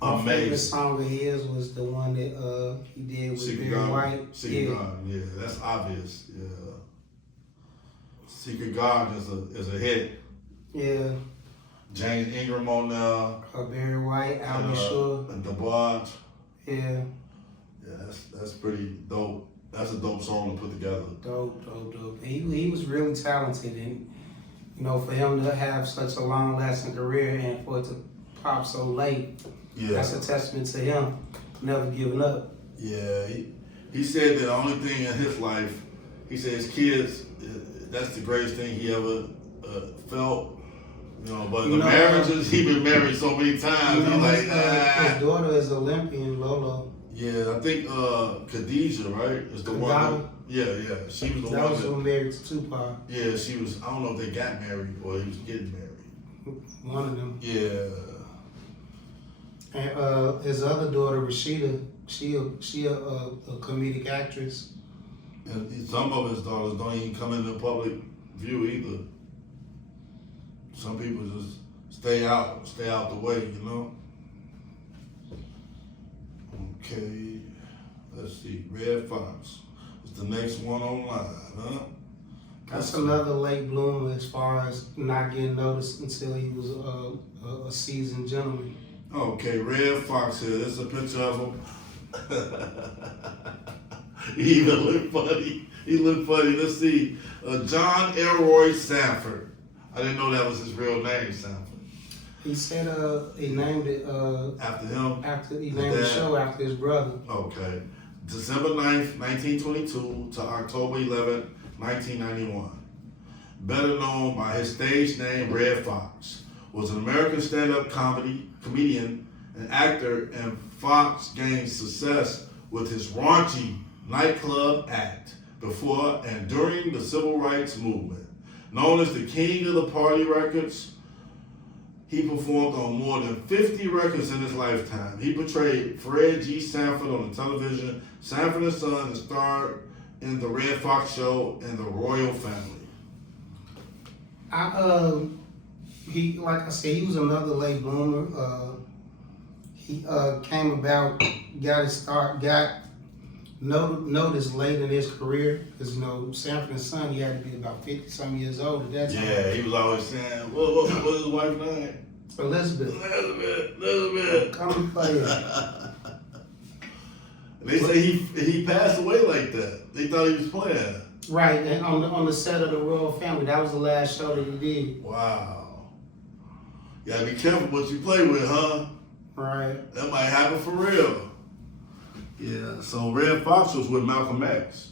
My favorite Amazing. song of his was the one that he did with Secret Barry Garden. White. Secret Garden, yeah, that's obvious. Yeah. Secret Garden is a hit. Yeah. James Ingram on there. Barry White, Albert Shore. And DeBarge. Yeah. Yeah, that's pretty dope. That's a dope song to put together. Dope. He was really talented, and for him to have such a long lasting career and for it to pop so late, that's a testament to him never giving up. Yeah, he said that the only thing in his life, he said his kids, that's the greatest thing he ever felt. But the marriages, he been married so many times. He's like, his daughter is Olympian, Lolo. Yeah, I think Khadijah, right, is the one. Yeah, she was the one. That was who married to Tupac. Yeah, she was. I don't know if they got married or he was getting married. One of them. Yeah. And his other daughter, Rashida, she a comedic actress. And some of his daughters don't even come into public view either. Some people just stay out the way, Okay, let's see. Red Fox is the next one online, huh? That's another late bloomer as far as not getting noticed until he was a seasoned gentleman. Okay, Red Fox here. This is a picture of him. He even looked funny. He looked funny. Let's see. John Elroy Sanford. I didn't know that was his real name, Sanford. He said he named it after him. He named the show after his brother. Okay. December 9th, 1922 to October 11th, 1991. Better known by his stage name Red Fox, was an American stand-up comedian and actor, and Fox gained success with his raunchy nightclub act before and during the Civil Rights Movement. Known as the King of the Party Records, he performed on more than 50 records in his lifetime. He portrayed Fred G. Sanford on the television Sanford and Son, and starred in The Red Fox Show and The Royal Family. Like I said, he was another late bloomer. He came about, got his start, got noticed late in his career, because Sanford and Son, he had to be about 50-some years old at that time. Yeah, he was always saying, what was his wife's name? Elizabeth. Come and play it. They say he passed away like that. They thought he was playing. Right, and on the set of The Royal Family, that was the last show that he did. Wow. You gotta be careful what you play with, huh? Right. That might happen for real. Yeah, so Red Fox was with Malcolm X.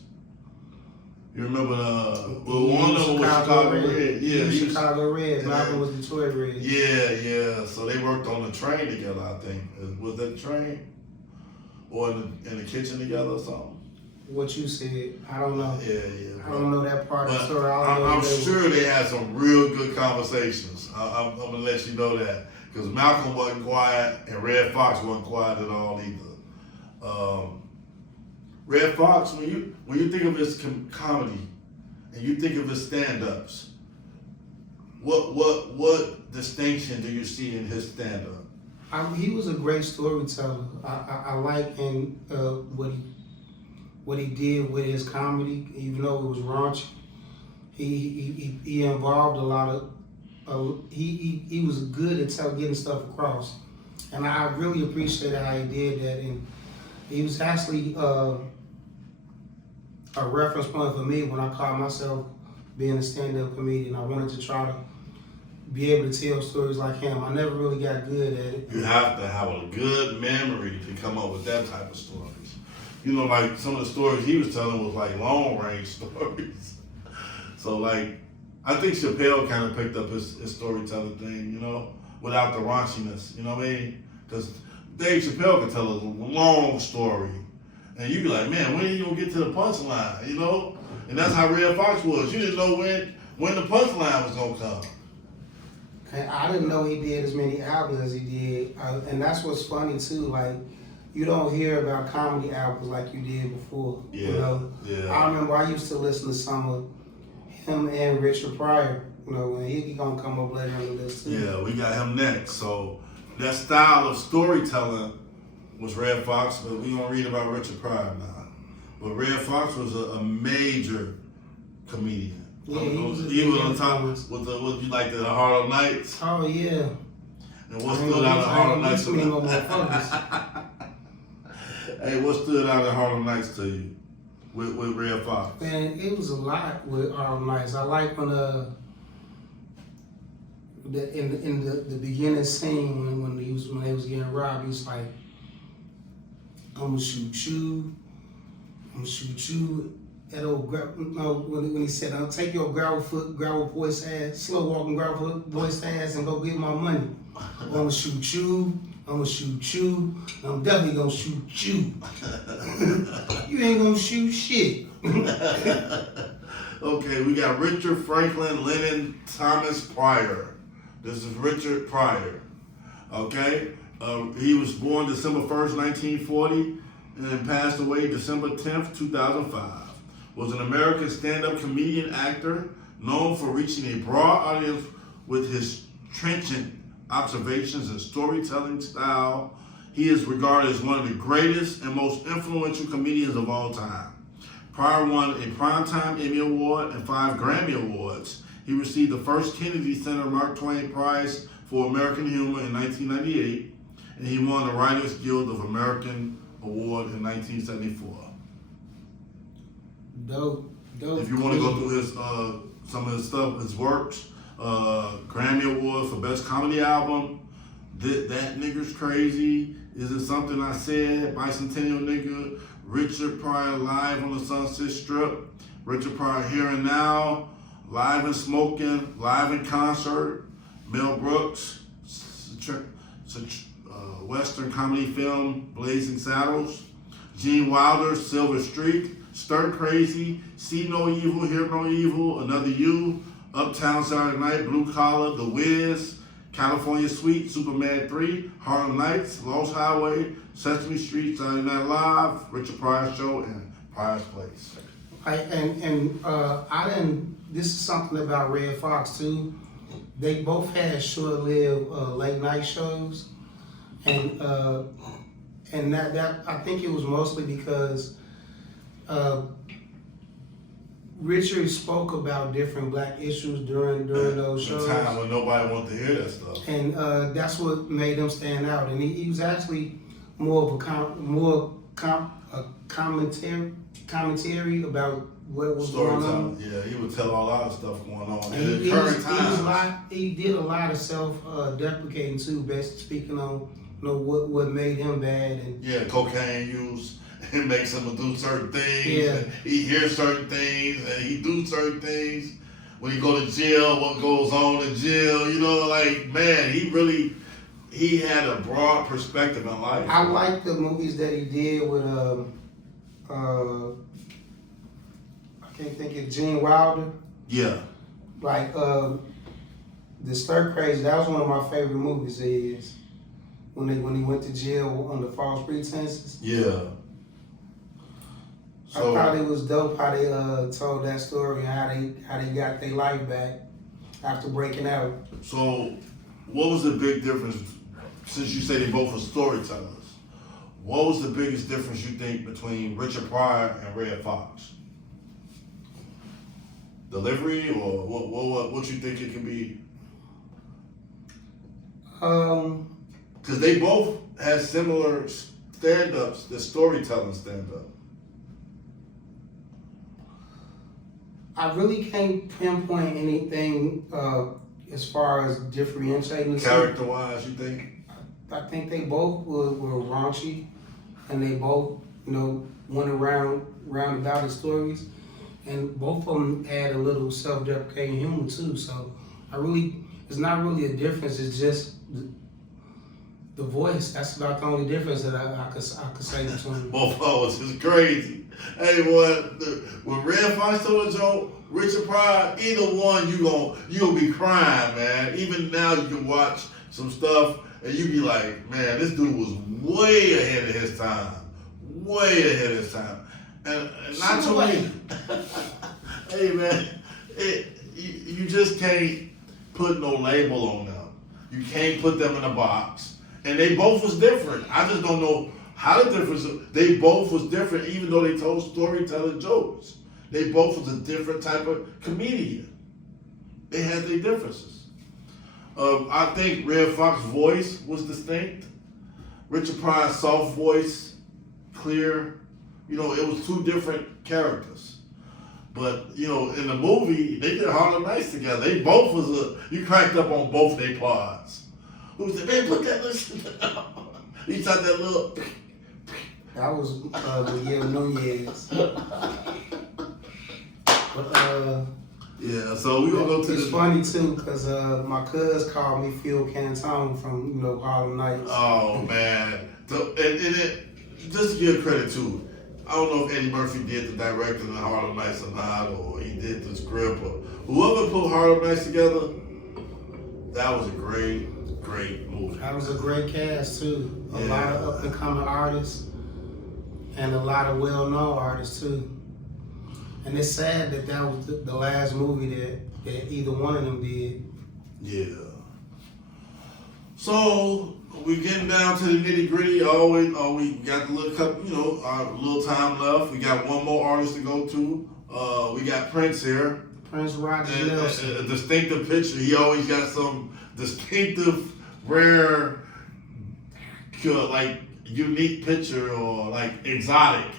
You remember one of them was Chicago Red. Yeah, he was Chicago Red. Malcolm was Detroit Red. Yeah. So they worked on the train together, I think. Was that the train? Or in the kitchen together or something? What you said, I don't know. Yeah. I don't know that part of the story. I'm sure they had some real good conversations. I'm gonna let you know that. Because Malcolm wasn't quiet and Red Fox wasn't quiet at all either. Red Fox, when you think of his comedy and you think of his stand-ups, what distinction do you see in his stand-up? He was a great storyteller. I like what he did with his comedy, even though it was raunchy. He involved a lot of. He was good at getting stuff across, and I really appreciated how he did that. And he was actually a reference point for me when I called myself being a stand-up comedian. I wanted to try to be able to tell stories like him. I never really got good at it. You have to have a good memory to come up with that type of stories. Like some of the stories he was telling was like long-range stories. So like, I think Chappelle kind of picked up his storytelling thing, without the raunchiness, you know what I mean? Because Dave Chappelle can tell a long story, and you be like, man, when are you gonna get to the punchline, And that's how Red Fox was. You didn't know when the punchline was gonna come. And I didn't know he did as many albums as he did, and that's what's funny too. Like, you don't hear about comedy albums like you did before. Yeah. I remember I used to listen to some of him and Richard Pryor. When he gonna come up later on the list too. Yeah, we got him next. So that style of storytelling was Red Fox, but we gonna read about Richard Pryor now. But Red Fox was a major comedian. Yeah, he was on top with you like the Harlem Nights. Oh yeah. And what stood out of Harlem Nights? Hey, what stood out of Harlem Nights to you with Red Fox? Man, it was a lot with Harlem Nights. I like when in the beginning scene when they was getting robbed, he was like, "I'm gonna shoot you. I'm gonna shoot you." That old when he said, "I'll take your gravel voice ass, slow walking gravel voice ass, and go get my money. I'm gonna shoot you. I'm gonna shoot you. I'm definitely gonna shoot you. You ain't gonna shoot shit." Okay, we got Richard Franklin Lennon Thomas Pryor. This is Richard Pryor. Okay, he was born December 1st, 1940, and then passed away December 10th, 2005. Was an American stand-up comedian actor known for reaching a broad audience with his trenchant observations and storytelling style. He is regarded as one of the greatest and most influential comedians of all time. Pryor won a Primetime Emmy Award and 5 Grammy Awards. He received the first Kennedy Center Mark Twain Prize for American Humor in 1998, and he won the Writers Guild of American Award in 1974. Dope. If you want to go through his some of his stuff, his works, Grammy Award for Best Comedy Album, That Nigga's Crazy, Is It Something I Said, Bicentennial Nigga, Richard Pryor Live on the Sunset Strip, Richard Pryor Here and Now, Live and Smoking, Live in Concert, Mel Brooks, Western comedy film Blazing Saddles, Gene Wilder, Silver Streak, Stir Crazy, See No Evil, Hear No Evil, Another You, Uptown Saturday Night, Blue Collar, The Wiz, California Suite, Superman 3, Harlem Nights, Lost Highway, Sesame Street, Saturday Night Live, Richard Pryor Show, and Pryor's Place. This is something about Red Fox too. They both had short-lived late night shows, and that I think it was mostly because Richard spoke about different black issues during those shows. The time when nobody wanted to hear that stuff. And that's what made him stand out. And he was actually more of a commentary about what was going on. Yeah, he would tell a lot of stuff going on. And he did a lot of self-deprecating too, best speaking on what made him bad. And yeah, cocaine use. It makes him do certain things. Yeah. And he hears certain things and he do certain things. When he go to jail, what goes on in jail, man, he had a broad perspective in life. I like the movies that he did with I can't think of Gene Wilder. Yeah. Like The Stir Crazy, that was one of my favorite movies of his. When he went to jail on the false pretenses. Yeah. I thought it was dope how they told that story and how they got their life back after breaking out. So, what was the big difference? Since you say they both were storytellers, what was the biggest difference you think between Richard Pryor and Red Fox? Delivery, or what you think it can be? Because they both had similar stand-ups, the storytelling stand-up. I really can't pinpoint anything as far as differentiating. Character-wise, you think? I think they both were raunchy, and they both, went around about the stories, and both of them had a little self-deprecating humor too. So it's not really a difference. It's just the voice. That's about the only difference that I could say between them. Both of us is crazy. Hey, when Red Fox told a joke, Richard Pryor, either one, you gonna be crying, man. Even now, you can watch some stuff and you be like, man, this dude was way ahead of his time, and not too many. Hey, man, you just can't put no label on them. You can't put them in a box. And they both was different. I just don't know how the difference. They both was different, even though they told storytelling jokes. They both was a different type of comedian. They had their differences. I think Red Fox's voice was distinct. Richard Pryor's soft voice, clear. You know, it was two different characters. But, you know, in the movie, they did Harlem Nights together. They both was you cracked up on both their parts. Who said, man, put that little shit down. He shot that little. That was Miguel Nunez. But, yeah, so we gonna go to it's funny too, cause my cuz called me Phil Cantone from Harlem Nights. Oh man, just to give credit to, I don't know if Eddie Murphy did the directing of Harlem Nights or not, or he did the script, or whoever put Harlem Nights together. That was a great movie. That was a great cast too. A Yeah. lot of up and coming artists, and a lot of well known artists too. And it's sad that was the last movie that either one of them did. Yeah. So we getting down to the nitty gritty. Always, we got a little couple, our little time left. We got one more artist to go to. We got Prince here. Prince Roger And Nelson. a distinctive picture. He always got some distinctive, rare, like unique picture or like exotic.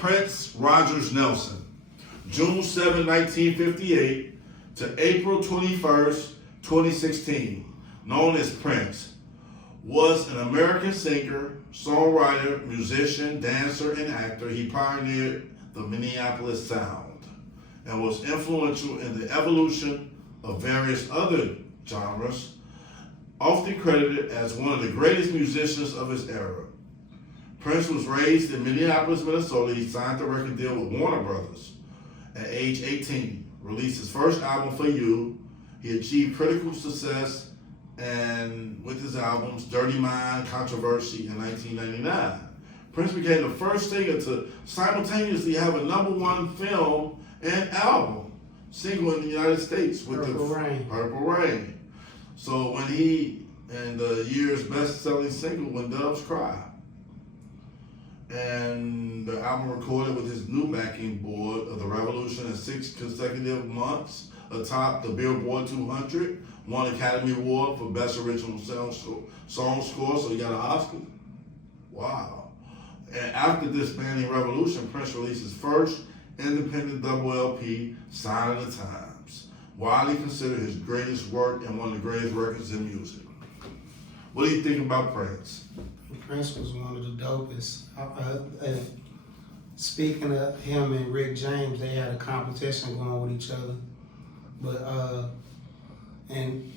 Prince Rogers Nelson, June 7, 1958 to April 21st, 2016, known as Prince, was an American singer, songwriter, musician, dancer, and actor. He pioneered the Minneapolis sound and was influential in the evolution of various other genres, often credited as one of the greatest musicians of his era. Prince was raised in Minneapolis, Minnesota. He signed a record deal with Warner Brothers at age 18, released his first album, For You. He achieved critical success and with his albums Dirty Mind, Controversy in 1999. Prince became the first singer to simultaneously have a #1 film and album single in the United States with Purple Rain. Purple Rain. So when and the year's best-selling single, When Doves Cry. And the album recorded with his new backing board of the Revolution in 6 consecutive months atop the Billboard 200, won Academy Award for Best Original Song Score, so he got an Oscar. Wow. And after disbanding Revolution, Prince released his first independent double LP, Sign of the Times, widely considered his greatest work and one of the greatest records in music. What do you think about Prince? Prince was one of the dopest. Speaking of him and Rick James, they had a competition going with each other. But and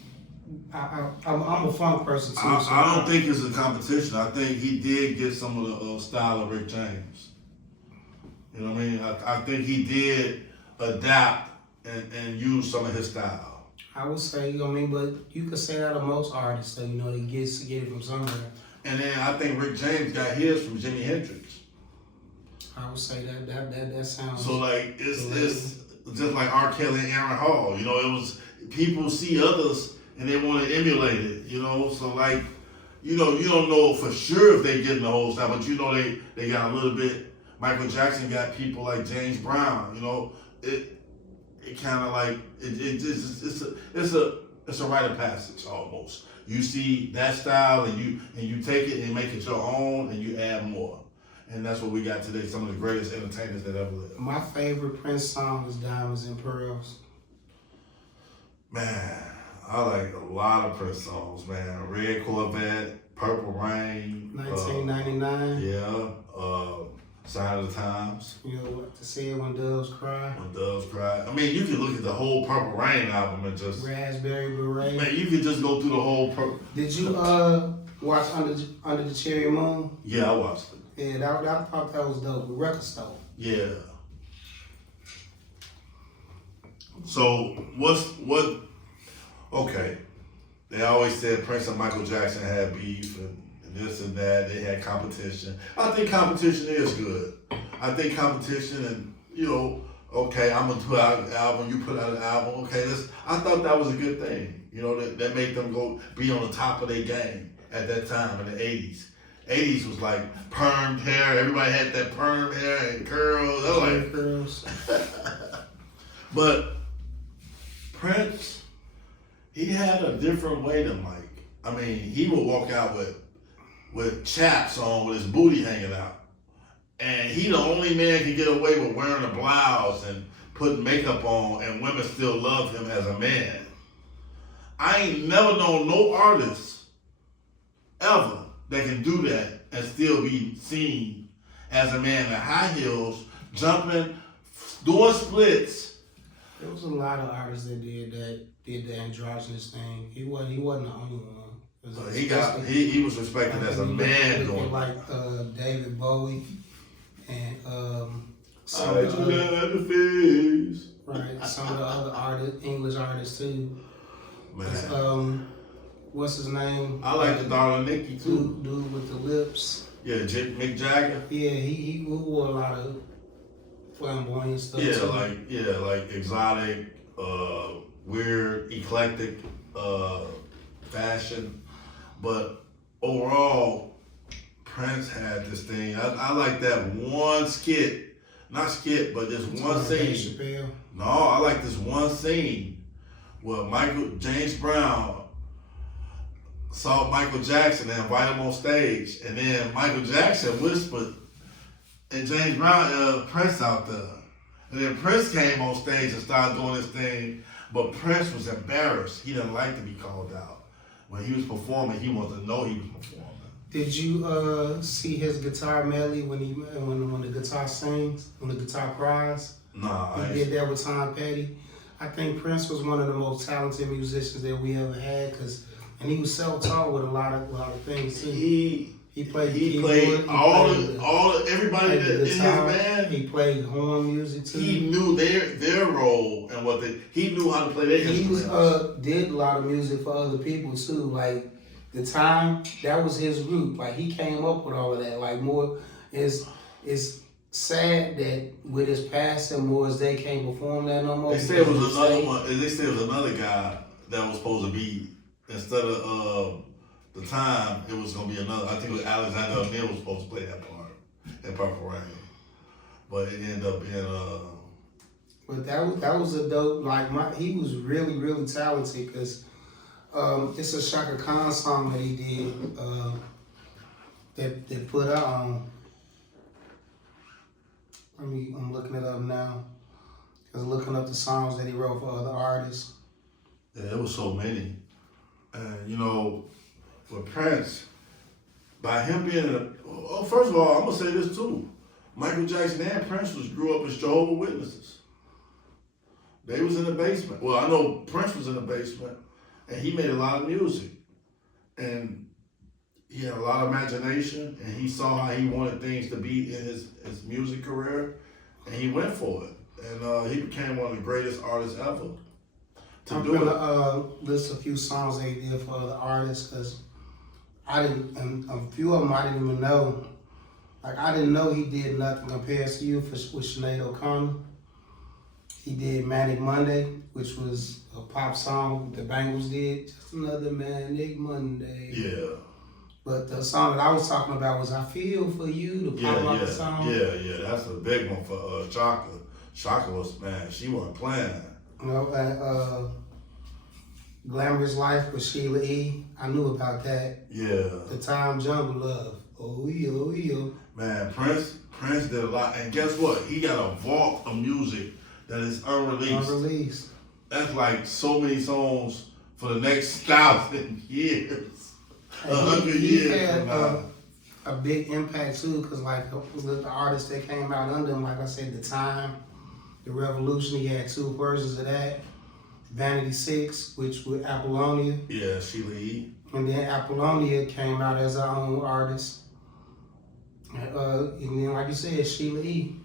I'm a funk person too. I don't think it's a competition. I think he did get some of the style of Rick James. You know what I mean? I think he did adapt and use some of his style. I would say, but you could say that of most artists, they get it from somewhere. And then I think Rick James got his from Jimi Hendrix. I would say that sounds. So like it's just like R. Kelly and Aaron Hall. It was people see others and they want to emulate it. So like you don't know for sure if they getting the whole style, but they got a little bit. Michael Jackson got people like James Brown. It kind of like it's a rite of passage almost. You see that style and you take it and make it your own and you add more. And that's what we got today, some of the greatest entertainers that ever lived. My favorite Prince song is Diamonds and Pearls. Man, I like a lot of Prince songs, man. Red Corvette, Purple Rain. 1999. Sign of the Times. What to say When Doves Cry. When Doves Cry. I mean, you can look at the whole Purple Rain album and just... Raspberry Beret. Man, you can just go through the whole... Did you watch Under the Cherry Moon? Yeah, I watched it. Yeah, I thought that was dope. The record store. Yeah. So, okay. They always said Prince and Michael Jackson had beef and this and that. They had competition. I think competition is good. I think competition and, okay, I'm going to put out an album, you put out an album. Okay, I thought that was a good thing. That made them be on the top of their game. at that time in the 80s. 80s was like permed hair. Everybody had that permed hair and curls. I was like, Girls. but Prince, he had a different way than Mike. I mean, he would walk out with chaps on, with his booty hanging out. And he the only man can get away with wearing a blouse and putting makeup on, and women still love him as a man. I ain't never known no artist ever that can do that and still be seen as a man in high heels, jumping, doing splits. There was a lot of artists that did the androgynous thing. He wasn't the only one. He was respected as a man doing like David Bowie and some I of the other, got the face. right, some of the other artists, English artists too. Man. What's his name? I like the Darling Nikki too. Dude with the lips. Yeah, Mick Jagger. Yeah, he wore a lot of flamboyant stuff. Yeah, too. like exotic, weird, eclectic fashion. But overall, Prince had this thing. I like that one skit. Not skit, but this one Dave scene. Chappelle. No, I like this one scene where James Brown saw Michael Jackson and invited him on stage, and then Michael Jackson whispered, and James Brown, Prince out there. And then Prince came on stage and started doing his thing, but Prince was embarrassed. He didn't like to be called out. When he was performing, he wanted to know he was performing. Did you see his guitar medley when the guitar sings, when the guitar cries? Nah, He did that with Tom Petty. I think Prince was one of the most talented musicians that we ever had, and he was self-taught with a lot of things too. He played everybody that in his band. He played horn music too. He knew their role and he knew how to play their instruments. He did a lot of music for other people too. Like The Time, that was his group. Like he came up with all of that. Like more is sad that with his passing, Morris Day can't perform that no more. They said it was another one. They said it was another guy that was supposed to be, instead of The Time, it was gonna be another. I think it was Alexander O'Neal was supposed to play that part in Purple Rain, but it ended up being But that was a dope. He was really really talented because it's a Shaka Khan song that he did that put out on. I'm looking it up now. I was looking up the songs that he wrote for other artists. Yeah, it was so many, and with Prince, by him being first of all, I'm gonna say this too. Michael Jackson and Prince grew up as Jehovah's Witnesses. They was in the basement. Well, I know Prince was in the basement, and he made a lot of music, and he had a lot of imagination, and he saw how he wanted things to be in his music career, and he went for it, and he became one of the greatest artists ever. I'm gonna list a few songs they did for other artists because and a few of them I didn't even know. Like I didn't know he did Nothing Compares to You with Sinead O'Connor. He did Manic Monday, which was a pop song the Bangles did. Just another Manic Monday. Yeah. But the song that I was talking about was I Feel For You, the pop rock song. Yeah, that's a big one for Chaka. Chaka was, man, she wasn't playing. Glamorous Life with Sheila E. I knew about that. Yeah. The Time Jungle Love. Oh yeah. Man, Prince did a lot, and guess what? He got a vault of music that is unreleased. That's like so many songs for the next 1,000 years, 100 years from now. A big impact too, because like the artists that came out under him, like I said, The Time, The Revolution. He had 2 versions of that. Vanity 6, which with Apollonia. Yeah, Sheila E. And then Apollonia came out as her own artist. And then, like you said, Sheila E.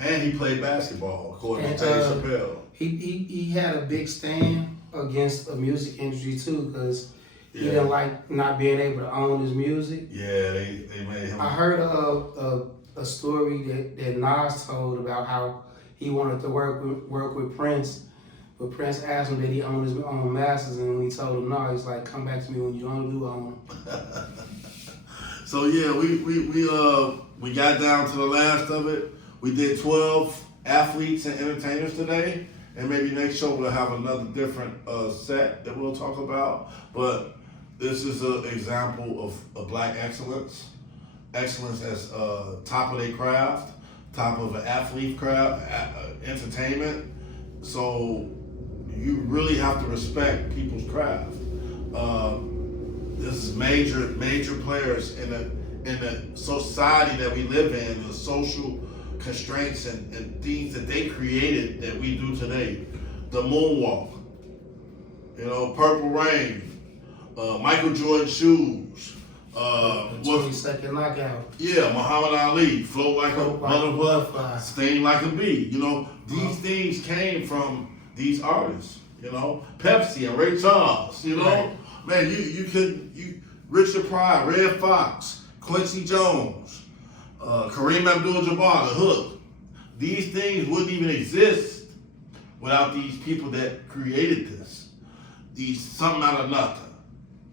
And he played basketball, according to Dave Chappelle. He had a big stand against the music industry too, because he didn't like not being able to own his music. Yeah, they made him. I heard a story that Nas told about how he wanted to work with Prince But Prince asked him that he owned his own masters, and when he told him no, he's like, come back to me when you do own them. So yeah, we got down to the last of it. We did 12 athletes and entertainers today, and maybe next show we'll have another different set that we'll talk about. But this is an example of black excellence as top of their craft, top of an athlete craft, entertainment. So you really have to respect people's craft. This is major players in the society that we live in, the social constraints and things that they created that we do today. The moonwalk, Purple Rain, Michael Jordan shoes. 20-second knockout. Yeah, Muhammad Ali, float like a butterfly, sting like a bee. These things came from these artists. Pepsi and Ray Charles. Right. Man, you Richard Pryor, Red Fox, Quincy Jones, Kareem Abdul-Jabbar, The Hook. These things wouldn't even exist without these people that created this. Something out of nothing.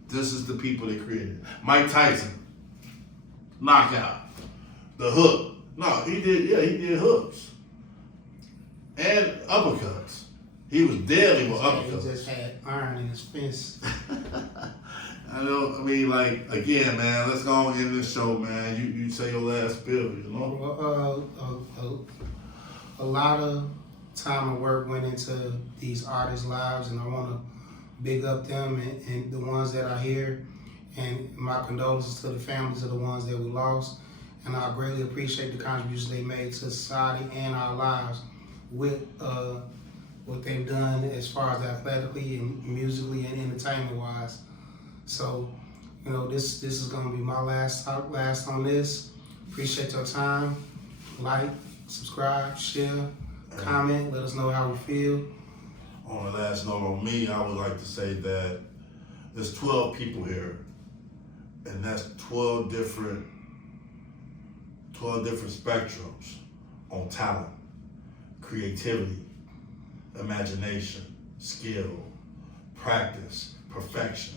This is the people that created it. Mike Tyson, knockout. The Hook. No, he did hooks. And uppercuts. He was deadly with uppercuts. He just had iron in his fist. Again, man, let's go on in this show, man. You say your last spiel, Well, a lot of time and work went into these artists' lives, and I want to big up them and the ones that are here, and my condolences to the families of the ones that we lost. And I greatly appreciate the contributions they made to society and our lives with what they've done as far as athletically and musically and entertainment-wise. So, this is gonna be my last on this. Appreciate your time. Like, subscribe, share, comment. Let us know how we feel. On the last note on me, I would like to say that there's 12 people here, and that's 12 different spectrums on talent, creativity, imagination, skill, practice, perfection.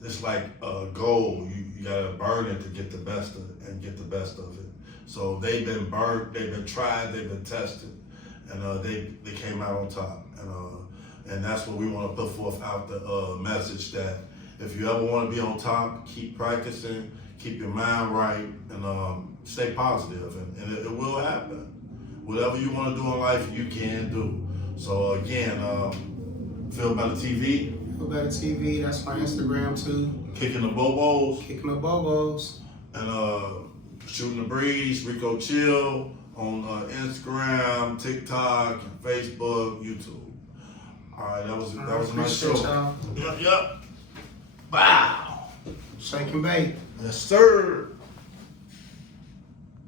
It's like a goal. You gotta burn it to get the best of it and get the best of it. So they've been burnt, they've been tried, they've been tested, and they came out on top. And that's what we want to put forth out the message that if you ever want to be on top, keep practicing, keep your mind right, and stay positive, and it will happen. Whatever you want to do in life, you can do. So again, Feel Better TV. Feel Better TV, that's my Instagram too. Kicking the Bobos. Kicking the Bobos. And Shooting the Breeze, Rico Chill on Instagram, TikTok, Facebook, YouTube. All right, that was a nice show. Y'all. Yep. Wow. Shake and bake. Yes, sir.